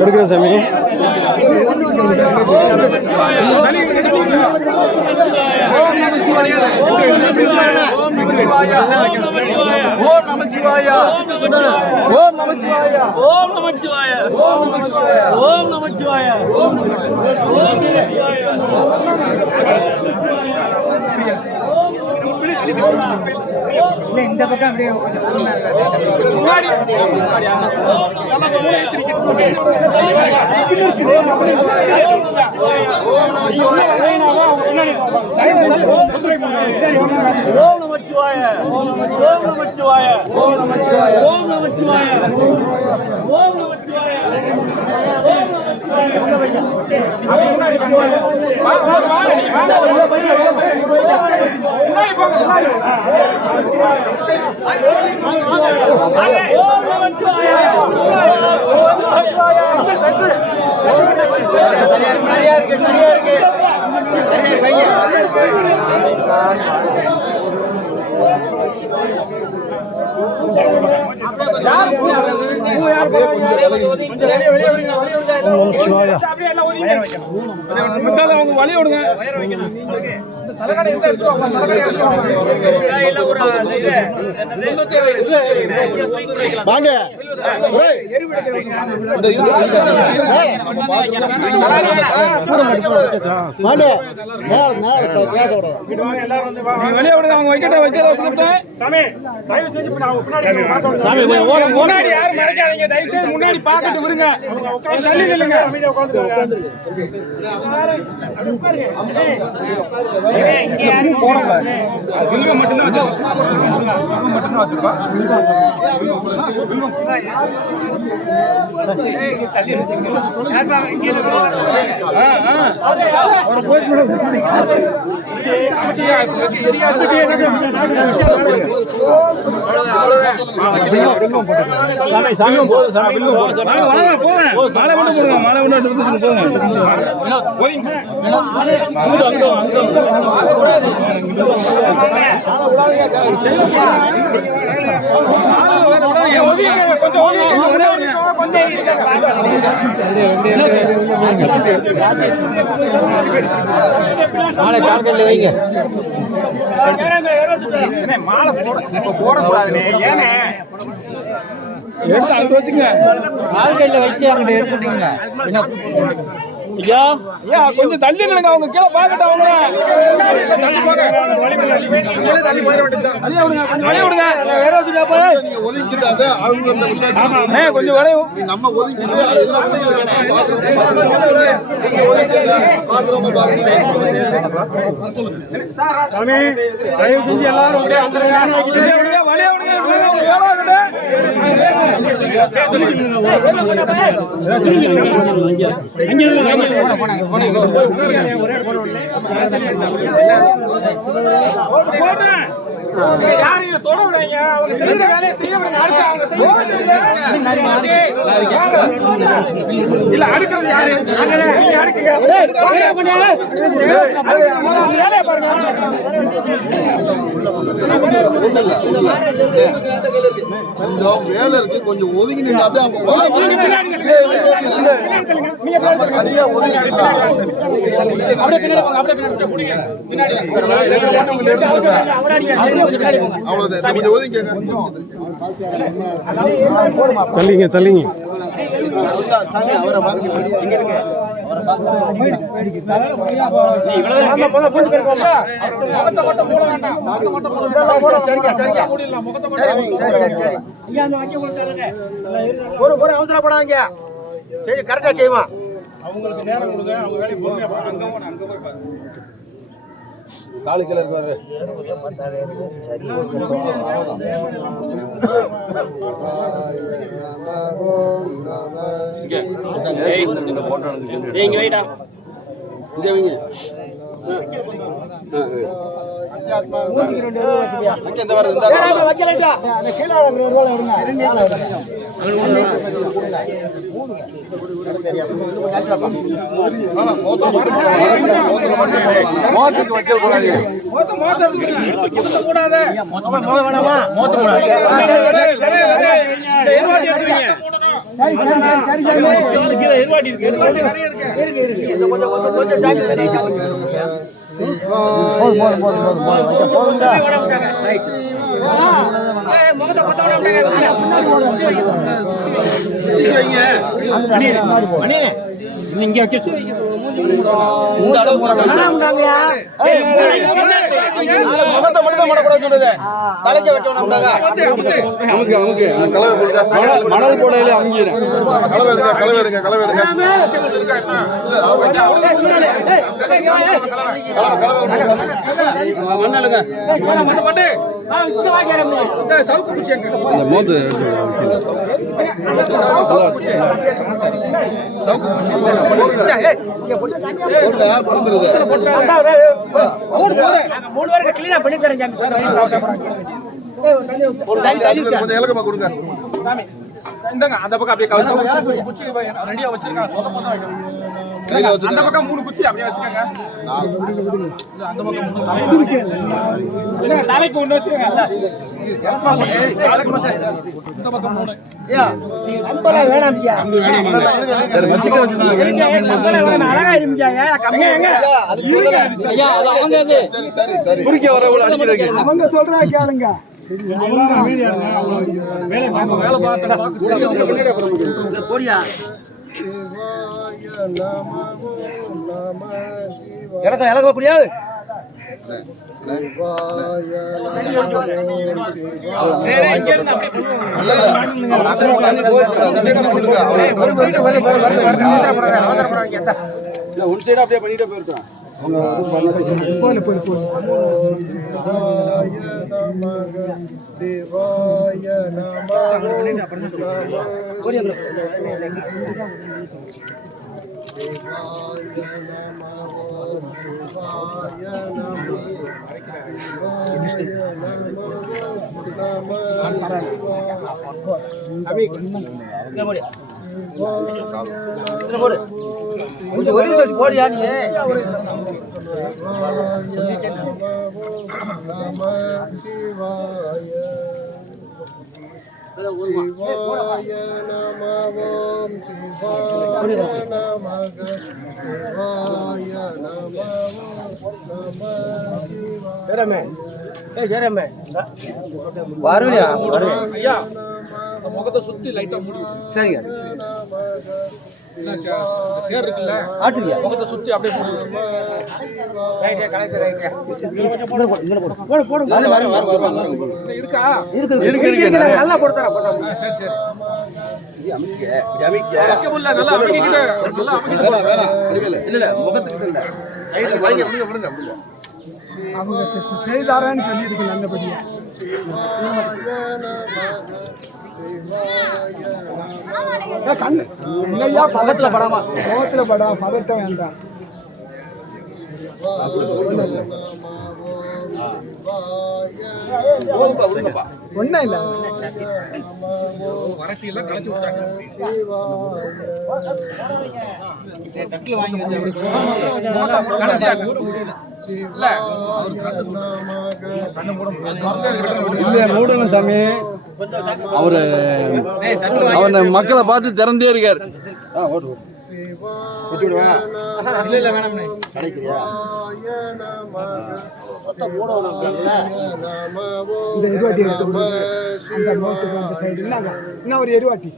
எடுக்கிற சாமி ஓம் நமச்சிவாய ஓம் நமச்சிவாய ஓம் நமச்சிவாய ஓம் நமச்சிவாய ஓம் நமச்சிவாய ஓம் இந்த பக்கம் அப்படியே ஓம் நமச்சிவாய ஓம் நமச்சிவாய ஓம் நமச்சிவாய ஓம் நமச்சிவாய ஓம் நமச்சிவாய ஓம் நமச்சிவாய அவங்க வழி விடுங்க. வெளியே விடுங்க. அவங்க முன்னாடி யாரும் மறைக்காதீங்க. தயவு செய்து முன்னாடி பார்த்துட்டு விடுங்க. தள்ளி நில்லுங்க. அமைதியா உட்கார்ந்து கொஞ்சம் தள்ளி நிலுங்க. அவங்க கீழே பாக்கட்டும். அவங்க கொஞ்சம் தயவு செஞ்சு எல்லாரும் யாரையும் தொட விடாங்க. அவங்க செய்யற வேலையை செய்ய விடுங்க. அடுத்து அவங்க செய்ய இல்ல அடுக்கிறது யாரு? நீங்க அடுக்குங்க. வேலையை பாருங்க. கொஞ்சம் வேலை இருக்கு. கொஞ்சம் ஒதுங்கி நின்னாதான் அவங்க தனியா ஒதுங்கி அவ்வளவுதான். கொஞ்சம் ஒதுங்க. தள்ளிங்க தள்ளிங்க. அவரை பார்க்க அவசரப்படாங்க. சரி கரெக்டா செய்வான். அவங்களுக்கு நேரம் கொடுங்க. அவங்க வேலையை போங்க. அங்க போய் காலு கீழே இருக்காரு. மோத்துக்கு வைக்க கூடாது. இங்க முகத்தை மட்டும் தான் மடக்கூடாது சொன்னது. தலைக்க வைக்க மணல் போடையில அமைஞ்சிடும். கலவை எடுங்க கலவை எடுங்க கலவை எடுங்க. மண்ணலுங்க அந்த மோந்து எடுத்து யார் படுத்துறது? 3 பேருக்கு கிளீனா பண்ணி தரேன் சாமி. கொஞ்சம் இலக்கமா கொடுங்க. இந்தாங்க அந்த பக்கம் அப்படியே கவுச்சு குச்சி ரெடியா வச்சிருக்காங்க. சொத பண்ண வைக்கணும். கையில அந்த வச்சுக்கோங்க. பக்கம் 3 குச்சி அப்படியே வச்சுக்கோங்க. அந்த பக்கம் 3 தலைக்கு ஒண்ணு வச்சுக்கோங்க. இந்த பக்கம் 3. கம்பளை வேணாம்யா. சரி வச்சுக்க கம்பளை வேணாம். அழகா இருந்துயா. கம்பளை எங்க? ஐயா அது அவங்க அது. சரி சரி குறுக்க வரவங்க அடிக்கிறீங்க. அவங்க சொல்றா கேளுங்க. அவங்க அமைதியா இருங்க. வேலை பார்த்து போடியா. எனக்கு கூடியாது. ஒரு சைடு அப்படியே பண்ணிட்டே போயிருக்கோம். போடியா நீ. வருவியா ஐயா முகத்தை சுத்தி லைட்டா மூடி. சரிங்க. சேர் இருக்குல்ல ஆட்டுவியா முகத்தை சுத்தி அப்படியே மூடி. இருக்கா? இருக்கு நல்லா போடுறா. சரி சரி. அமைக்க வைக்க முடியல. நல்லா அமைக்கிட்டு. நல்லா அமைக்கிட்டு. வேணாம் அறிவியல இல்ல முகத்துக்கு இல்ல சைடுல வைங்க. விடுங்க. அவங்க செய்தாரன்னு சொல்லி இருக்கு நல்லபடியா. கண்ணு இல்லையா பதத்துல படாமா முகத்துல படா பதட்டம் வேண்டாம். விடுங்கப்பா. ஒன்னும் இல்ல. வரட்டி எல்லாம் கலச்சு விட்டாங்க. இல்ல மூடுங்க சாமி. அவரு அவன மக்களை பார்த்து திறந்தே இருக்காரு. இந்த எருவாட்டி எடுத்து கொடுங்க. அந்த நோட்டுக்கு அந்த சைடு இன்னாங்க. இன்னும் ஒரு எருவாட்டி.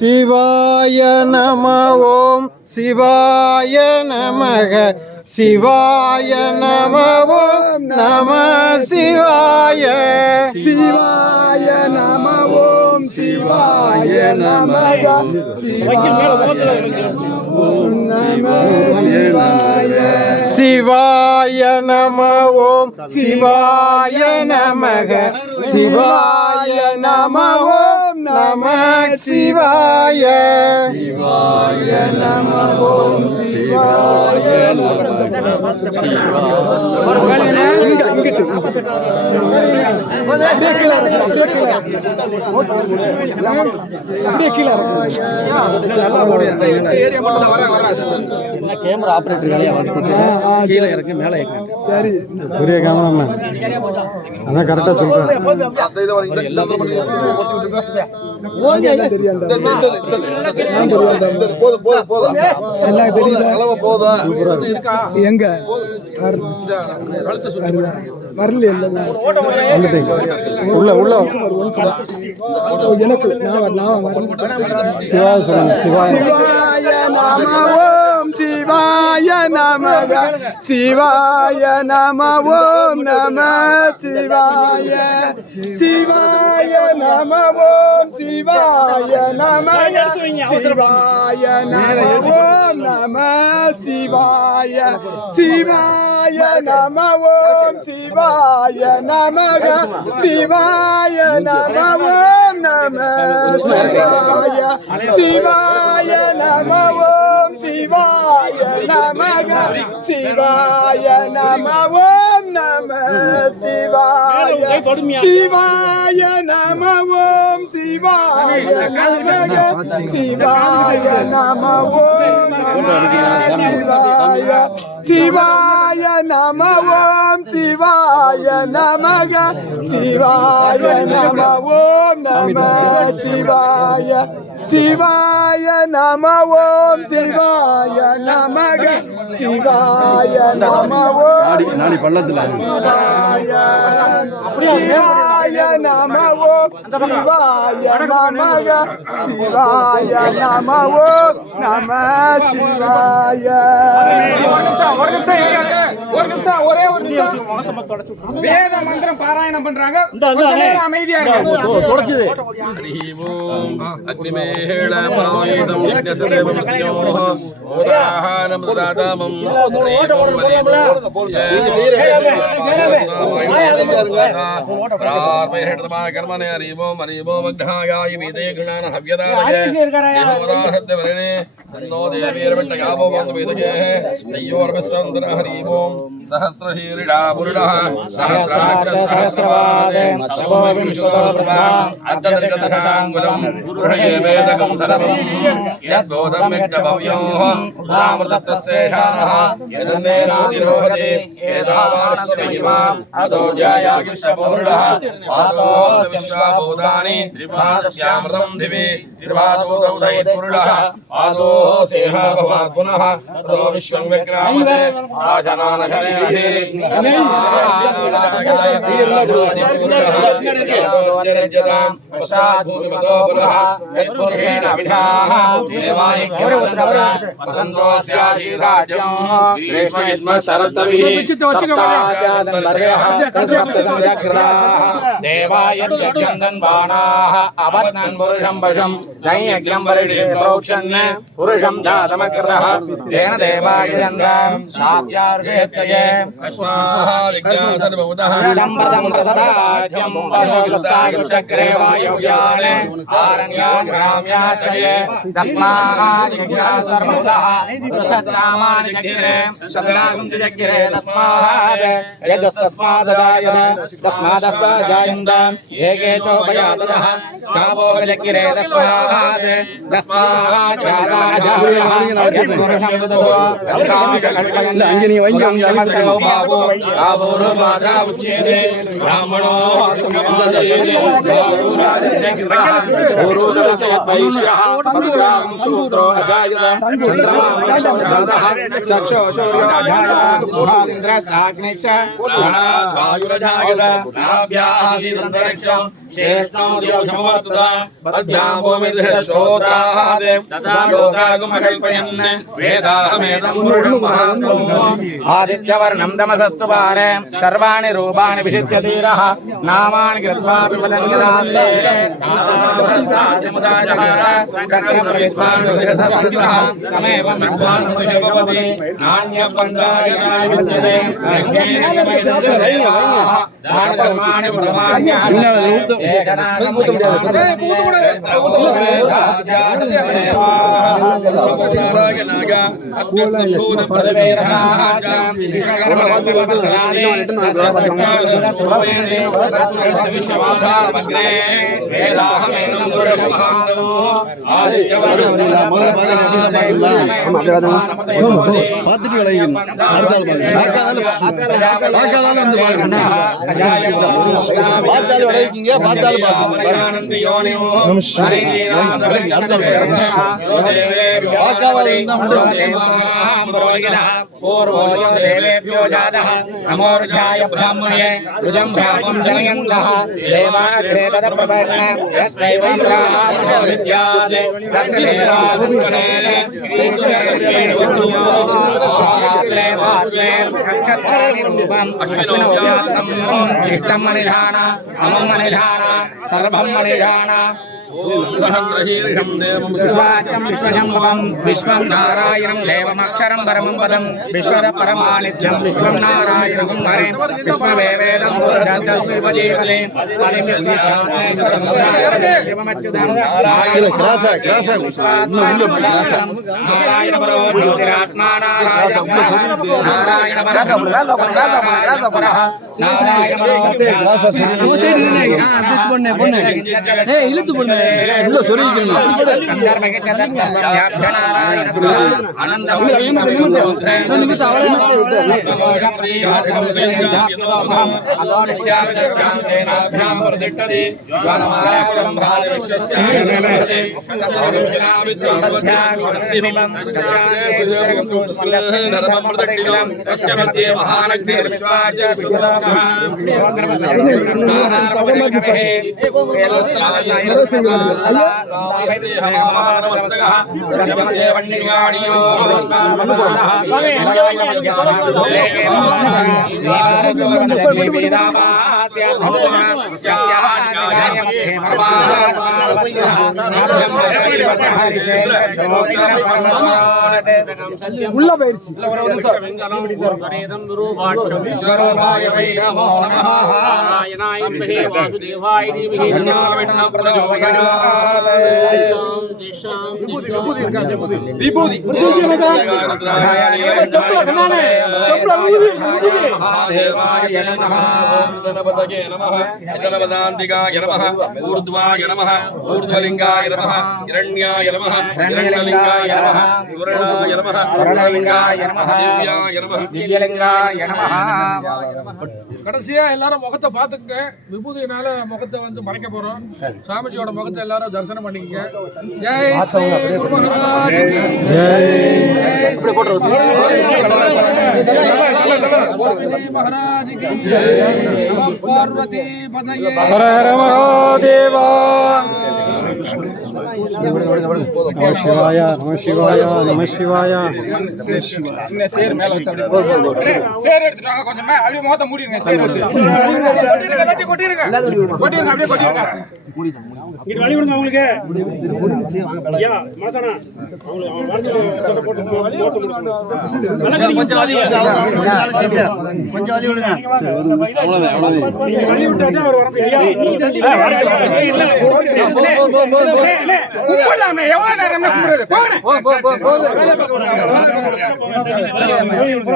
சிவாய நம ஓம் சிவாய நமக சிவாய நம ஓம் நம சிவாய சிவாய நம ஓம் சிவாய நமக சிவாய நம ஓம் சிவாய நமக சிவாய நம ஓம் நம சிவாய சிவாய நம ஓம் சிவாய கேமரா ஆபரேட்டர் வேலையா வந்துட்டு கீழே இறக்கு மேலே இறக்கு. சரி பெரிய கேமராமேன் அதான் கரெக்டா சொல்றேன். அந்த இதை வரீங்க. இந்த இடத்துல மட்டும் ஒட்டி விட்டுருங்க. தெரியும். போதும் கலவை போதும். எங்க வரல இல்ல உள்ள உள்ள எனக்கு நான் வரேன். சிவாய சொல்லுங்க சிவாய சிவாய நம ஓம் சிவாய நமக சிவாய நம ஓம் நம சிவாய சிவாய நம ஓம் சிவாய நமக சிவாய நம ஓம் நம சிவாய சிவாய சிவாய நம ஓம் சிவாய நமக சிவாய நம ஓம் நம சிவாய சிவாய நம ஓம் சிவாய நமக சிவாய நம ஓம் நம சிவாய சிவாய நம ஓம் சிவாய நமக சிவாய நம ஓம் சிவாய நம ஓம் சிவாய நமக சிவாய நம ஓம் நம சிவாய சிவாய நம ஓம் சிவாய நமக சிவாய நம ஓம் நாடி பள்ளத்துல சிவாய நம ஓம் சிவாய நமக சிவாய நம ஓம் நம சிவாய. ஒரு நிமிஷம் ஒரே ஒரு நிமிஷம். வேத மந்திரம் பாராயணம் பண்றாங்க. கொஞ்ச நேரம் அமைதியா இருங்க. தொடச்சுது அக்னிமேள பராயுதம் யஜ்ஞசதேவ மத்யோஹ உதாஹானம் ததாதமம் பிரார்பயஹதமா கர்மனே ஹரிமோ மரிமோ மக்னாயாய விதே குணான ஹவ்யதாரயே தேவதாஹத்வரனே தன்னோ தேவீரவட்ட யாவோ வந்து விதயே தய்யோர்மஸ்தந்தர ஹரிமோம் சஹஸ்ரஹீரிடா புருடா சஹஸ்ரவாதே சவோவிம்சதோப்ரதா அத்ததர்கதகாங்குலம் குருஹயே வேதகம் சர்வம் யத்போதம் யக்தபவ்யோஹ ராமதத்தஸ்ஸேஷானஹ யதன்னேனாதிரோஹதே ஏதாவாஸ்ஸமயிமா அதோஜாயாகிஷபௌருடः ஆதோஸ்ய விஸ்வாபூதானி த்ரிபாதஸ்யாமృతం திவி த்ரிபாதோ தௌதைத்புருடः ஆதோசேஹ பவாத் புனः அதோ விஸ்வம் விக்ராமதே ஆசனானசனேஹி யத்புருடः பசாத்பூமிமதோ புனः யத்புருஷேண விதாः தேவாயக்யவரதः வசந்தோஸ்யாஜீதாஜ்யம் கிரீஷ்ம சரத்தவிः தேவாயத்யந்தன்பாணாः அபத்னன் புருஷம் பஷம் தையக்யம் வரிடீம் ப்ரோக்ஷன் புருஷம் ஜாதமக்ரதः தேன தேவாயந்தம் சாப்யார்ஷேத்யே அஸ்மாஹாரிக்யாசர்வதः சம்பிரதம் பிரசதாஜ்யம் பதோஸ்தாயுச்சக்ரே வாயுவ்யானே ஆரண்யான் கிராம்யாச்சயே தஸ்மாஹாரிக்யாசர்வதः பிரசத்சாமானி ஜக்ரே சந்தாகும் ஜக்ரே தஸ்மாத் यजस्तस्मादजायत तस्मादस्माजायन्त एके चोपयाततः कावो गजकिरे तस्मात् तस्माज्जाताजायः यत्पुरुषं ददो तत्राशकल्पयन् अंजनीवञ्जं भावो कावोरुमादा उच्यते ब्राह्मणो सममदयेते पूर्वोदरसयद्वैश्यः पद्रां शूद्रो अजायत चन्द्रमामक्षजातः चक्षो सूर्योऽजायत गुहालिन्द्रसाग्नि च वायुरजायत नाभ्यासीदन्तरिक्षं श्रेष्ठं दिवसमवर्तत पद्भ्यां भूमिर्दशोत्राः तथा लोकागमकल्पयन् वेदाहमेतं पुरुषं महान्तम् आदित्यवर्णं तमसस्तु पारे सर्वाणि रूपाणि विचित्य धीरः नामानि कृत्वा विपदन्यदास्ते तमेवं विद्वान् भवति नान्यपन्थाय विद्यते பார்த்துட்டு விளையும் பார்க்காதாலும் விளைவிக்கீங்க பார்த்தாலும் पूर्वोदेवेभ्यो जातः नमोर्जाय ब्राह्मणे रुजं शापं जनयन्तः देवाग्रे तदप्रपन्न यस्यैवं ब्राह्मणो विद्याते तस्य देवासुत्वनेन रात्रे पार्श्वे नक्षत्राणि रूपम् अश्विनो व्यास्तं इष्टं मनिधान अमं मनिधान सर्वं मनिधान विश्वाचं विश्वजम्भवं विश्वं नारायणं देवमक्षरं परमं पदं विश्वद परमानित्यं विश्वं नारायणं हरे विश्ववेवेदं श्रीपदे शिवमच्युतं नारायण परो ज्योतिरात्मा नारायण உள்ள போயிடுச்சு गणपदान्तिकाय नमः ऊर्ध्वाय नमः ऊर्ध्वलिङ्गाय नमः हिरण्याय नमः हिरण्यलिङ्गाय नमः सुवर्णाय नमः स्वर्णलिङ्गाय नमः दिव्याय नमः दिव्यलिङ्गाय नमः கடைசியா எல்லாரும் முகத்தை பார்த்துங்க. விபூதினால முகத்தை வந்து மறைக்க போறோம். சாமிஜியோட முகத்தை எல்லாரும் தரிசனம் பண்ணிக்கங்க. ஜெய் ஸ்ரீ குருமகாராஜ் மகாராஜ் கி ஜெய். பார்வதி பதயே ஹர ஹர மகாதேவா. நம சிவாய நம சிவாய நம சிவாய. சேர் மேல வச்சு சேர் எடுத்துட்டாங்க. கொஞ்சம் அப்படியே முகத்தை மூடிடுங்க. சேர் வச்சு கொட்டிருங்க. அப்படியே கொட்டிருங்க. இங்க வழி விடுங்க அவங்களுக்கு. ஐயா மாசனா அவங்க வரச்சு போட்டு போட்டு கொஞ்சம் வழி விடுங்க. கொஞ்சம் வழி விடுங்க. அவ்வளவுதான் வழி விட்டாதான் அவர் வர ஐயா. போலாமே. எவ்வளவு நேரம் கும்பிடுறது? போங்க.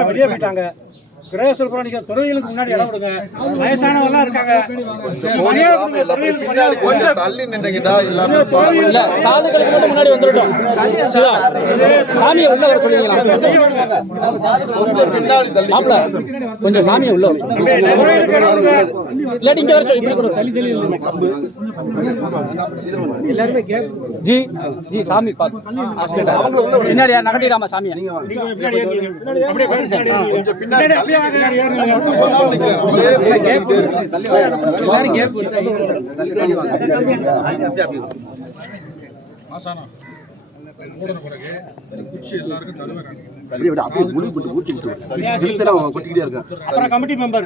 வெளியே போயிட்டாங்க. கிரகஸ்தர் புராணிக்க துறவிகளுக்கு முன்னாடி இடம் கொடுங்க. வயசானவெல்லாம் இருக்காங்க. கொஞ்சம் தள்ளி நின்றுகிட்டா எல்லாமே இல்ல சாதுக்களுக்கு மட்டும் முன்னாடி வந்துட்டோம். சாமியை உள்ள வர சொல்லுவீங்களா? பின்னாடி தள்ளி மாப்ள கொஞ்சம் சாமியை உள்ள வர இல்லாட்டி இங்க வர சொல்லி இப்படி கூட தள்ளி தள்ளி எல்லாருமே ஜி ஜி சாமி பாத்து பின்னாடியா நகட்டிராம சாமியா கொஞ்சம் பின்னாடி அப்புறம் கமிட்டி மெம்பர்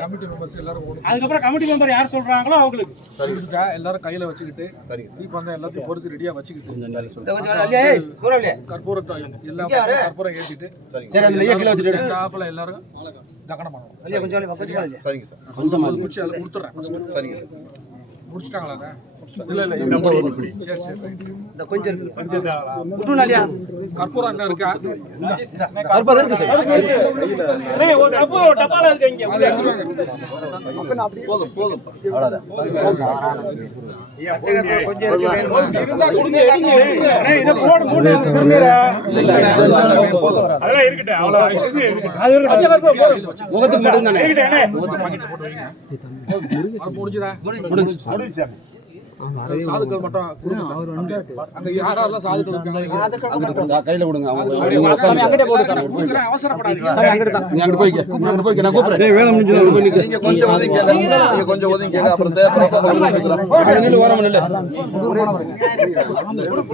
அதுக்கப்புறம் கமிட்டி மெம்பர் யார் சொல்றாங்களோ அவங்களுக்கு எல்லாரும் கையில வச்சுக்கிட்டு தீபந்தம் எல்லாத்தையும் பொறுத்து ரெடியா வச்சுக்கிட்டு கற்பூரத்தை எல்லா கற்பூரம் ஏற்றிட்டு எல்லாரும் தகனம் பண்ணுவோம். சரிங்க சார். கொஞ்சம் குச்சி அதில் கொடுத்துட்றேன். சரிங்க சார். முடிச்சிட்டாங்களாங்க? கற்பூரம் என்ன இருக்கா? போதும் போதும். சாதுக்கள் மட்டும் அங்க யாரெல்லாம் சாதுக்கள் இருக்காங்க கையில கொடுங்க. அவசரப்படாதீங்க. நீங்க கொஞ்சம் ஒதுங்க. நீங்க கொஞ்சம் ஒதுங்க. அப்புறம்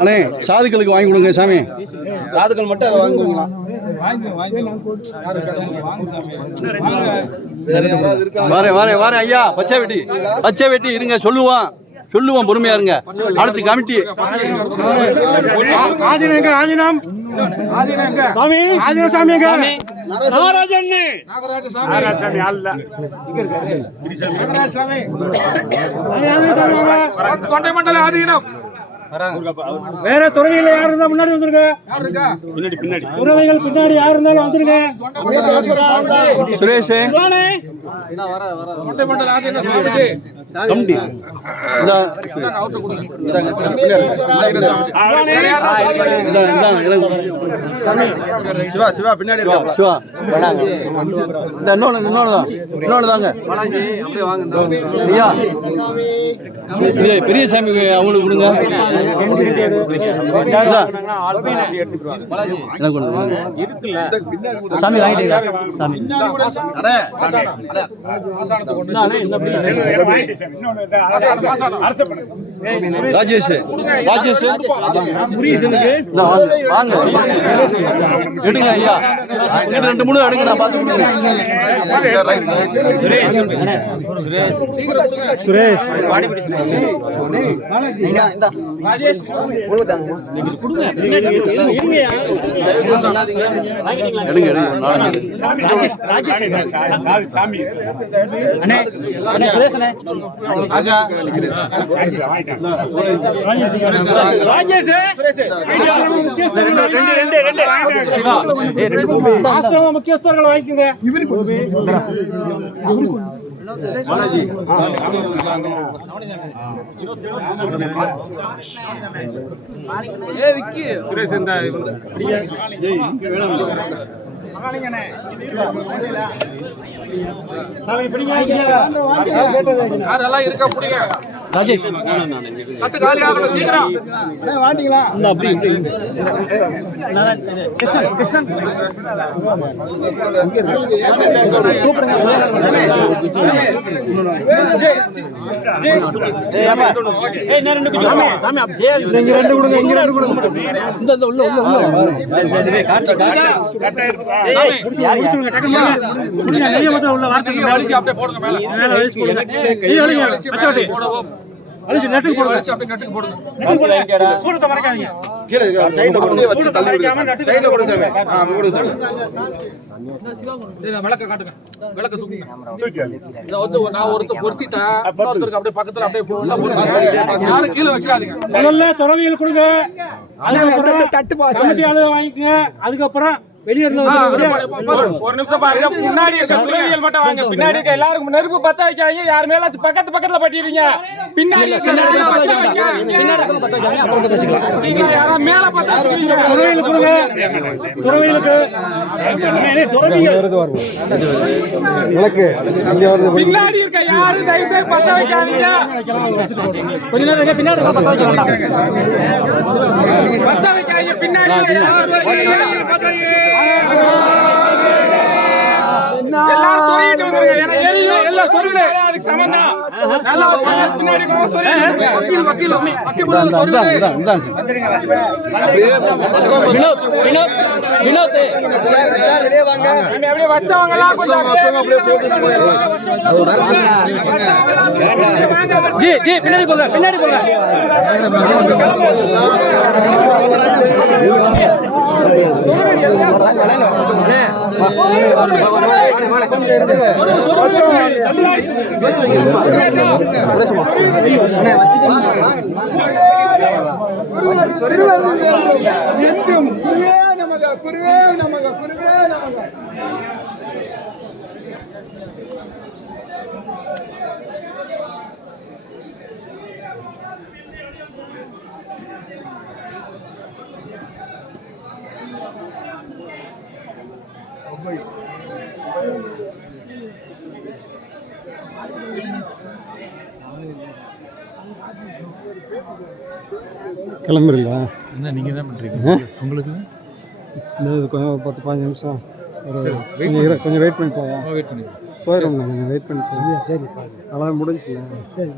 அண்ணே சாதுக்களுக்கு வாங்கி கொடுங்க சாமி. சாதுக்கள் மட்டும் அதை வாங்குவீங்களா? வேற யாராவது இருக்காங்க? வாரேன் ஐயா. பச்சை வெட்டி இருங்க சொல்லுவான். சொல்லுவோம், பொறுமையா இருங்க. அடுத்து கமிட்டி ஆதீனம் ஆதீனம் சாமி ஆதீனம் சாமி எங்க நாகராஜன் நாகராஜசாமி அல்ல இங்க இருக்காரு நாகராஜசாமி ஆதீனம் சாமி தொண்டை மண்டல ஆதீனம் வேற துறவிகள் யார் இருந்தா முன்னாடி வந்துருங்க. பின்னாடி பின்னாடி துறவிகள் பின்னாடி யார் இருந்தாலும் வந்துருங்க. சுரேஷ் தொண்டை மண்டல ஆதீனம் சாமிஜி கமிட்டி சிவா சிவா பின்னாடி சிவா இன்னொன்னு தாங்க ஐயா பெரிய சாமி அவங்களுக்கு கொடுங்க. சாமி வாங்கிட்டீங்களா? சாமி ராஜேஷ் ராஜேஷ் வாங்க எடுங்க ஐயா, 2-3 எடுங்க, நான் பார்த்து கொடுக்குறேன். சுரேஷ் முக்கியஸ்தர்கள் வாங்கிக்கோங்க. யாரெல்லாம் இருக்க புடிங்க ராஜேஷ் கட்டு காலி ஆகணும் சீக்கிரம் வாண்டிங்களா அப்படி கிருஷ்ணன் கிருஷ்ணன் துறவிகள் கொடுங்க, அதுக்கப்புறம் வெளியே ஒரு நிமிஷம் பாருங்க. முன்னாடி இருக்க துறவிகள் மட்டும் வாங்க, பின்னாடி இருக்க எல்லாருக்கும் நெருப்பு பத்த வைக்காதீங்க. யார் மேல பக்கத்துல பட்டிடுறீங்க. பின்னாடி நீங்க யாரா மேல பத்த வச்சுக்கிறீங்க. துறவிகளுக்கு கொடுங்க, துறவிகளுக்கு விளக்கு இங்க வருது. பின்னாடி இருக்க யாரும் தயவுசெய்து பத்த வைக்காதீங்க. கொஞ்ச நேரம் பின்னாடி பத்த வைக்க வேண்டாம். பத்த வைக்காதீங்க. பின்னாடி எல்லாரும் சொல்லிட்டு வந்துருங்க. ஏன்னா எரியும் எல்லாம் சொல்லுங்க. அதுக்கு சமந்தான். நல்லா பின்னாடி வினோத் அப்படியே வச்சவங்க எல்லாம் கொஞ்சம் ஜி ஜி பின்னாடி போங்க, பின்னாடி போங்க. என்றும் குருவே நமக குருவே நமக குருவே நமக. கிளம்புறீங்களா? என்ன நீங்க தான் பண்றீங்க? உங்களுக்கு இந்த கொஞ்சம் 10-15 நிமிஷம் கொஞ்சம் வெயிட் பண்ணி போவோம். வெயிட் பண்ணி போயிடும், நீங்கள் வெயிட் பண்ணி போய். சரி, அதான் முடிஞ்சுல. சரி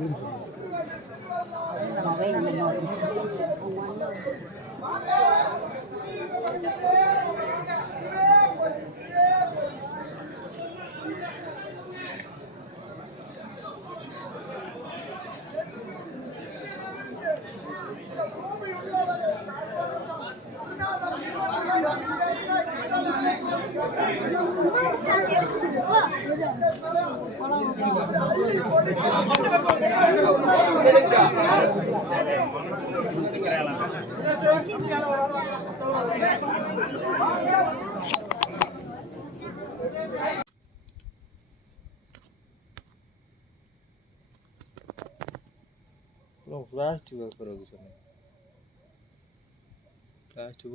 பிளாஸ்டிக் பேப்பர் பிளாஸ்டிக்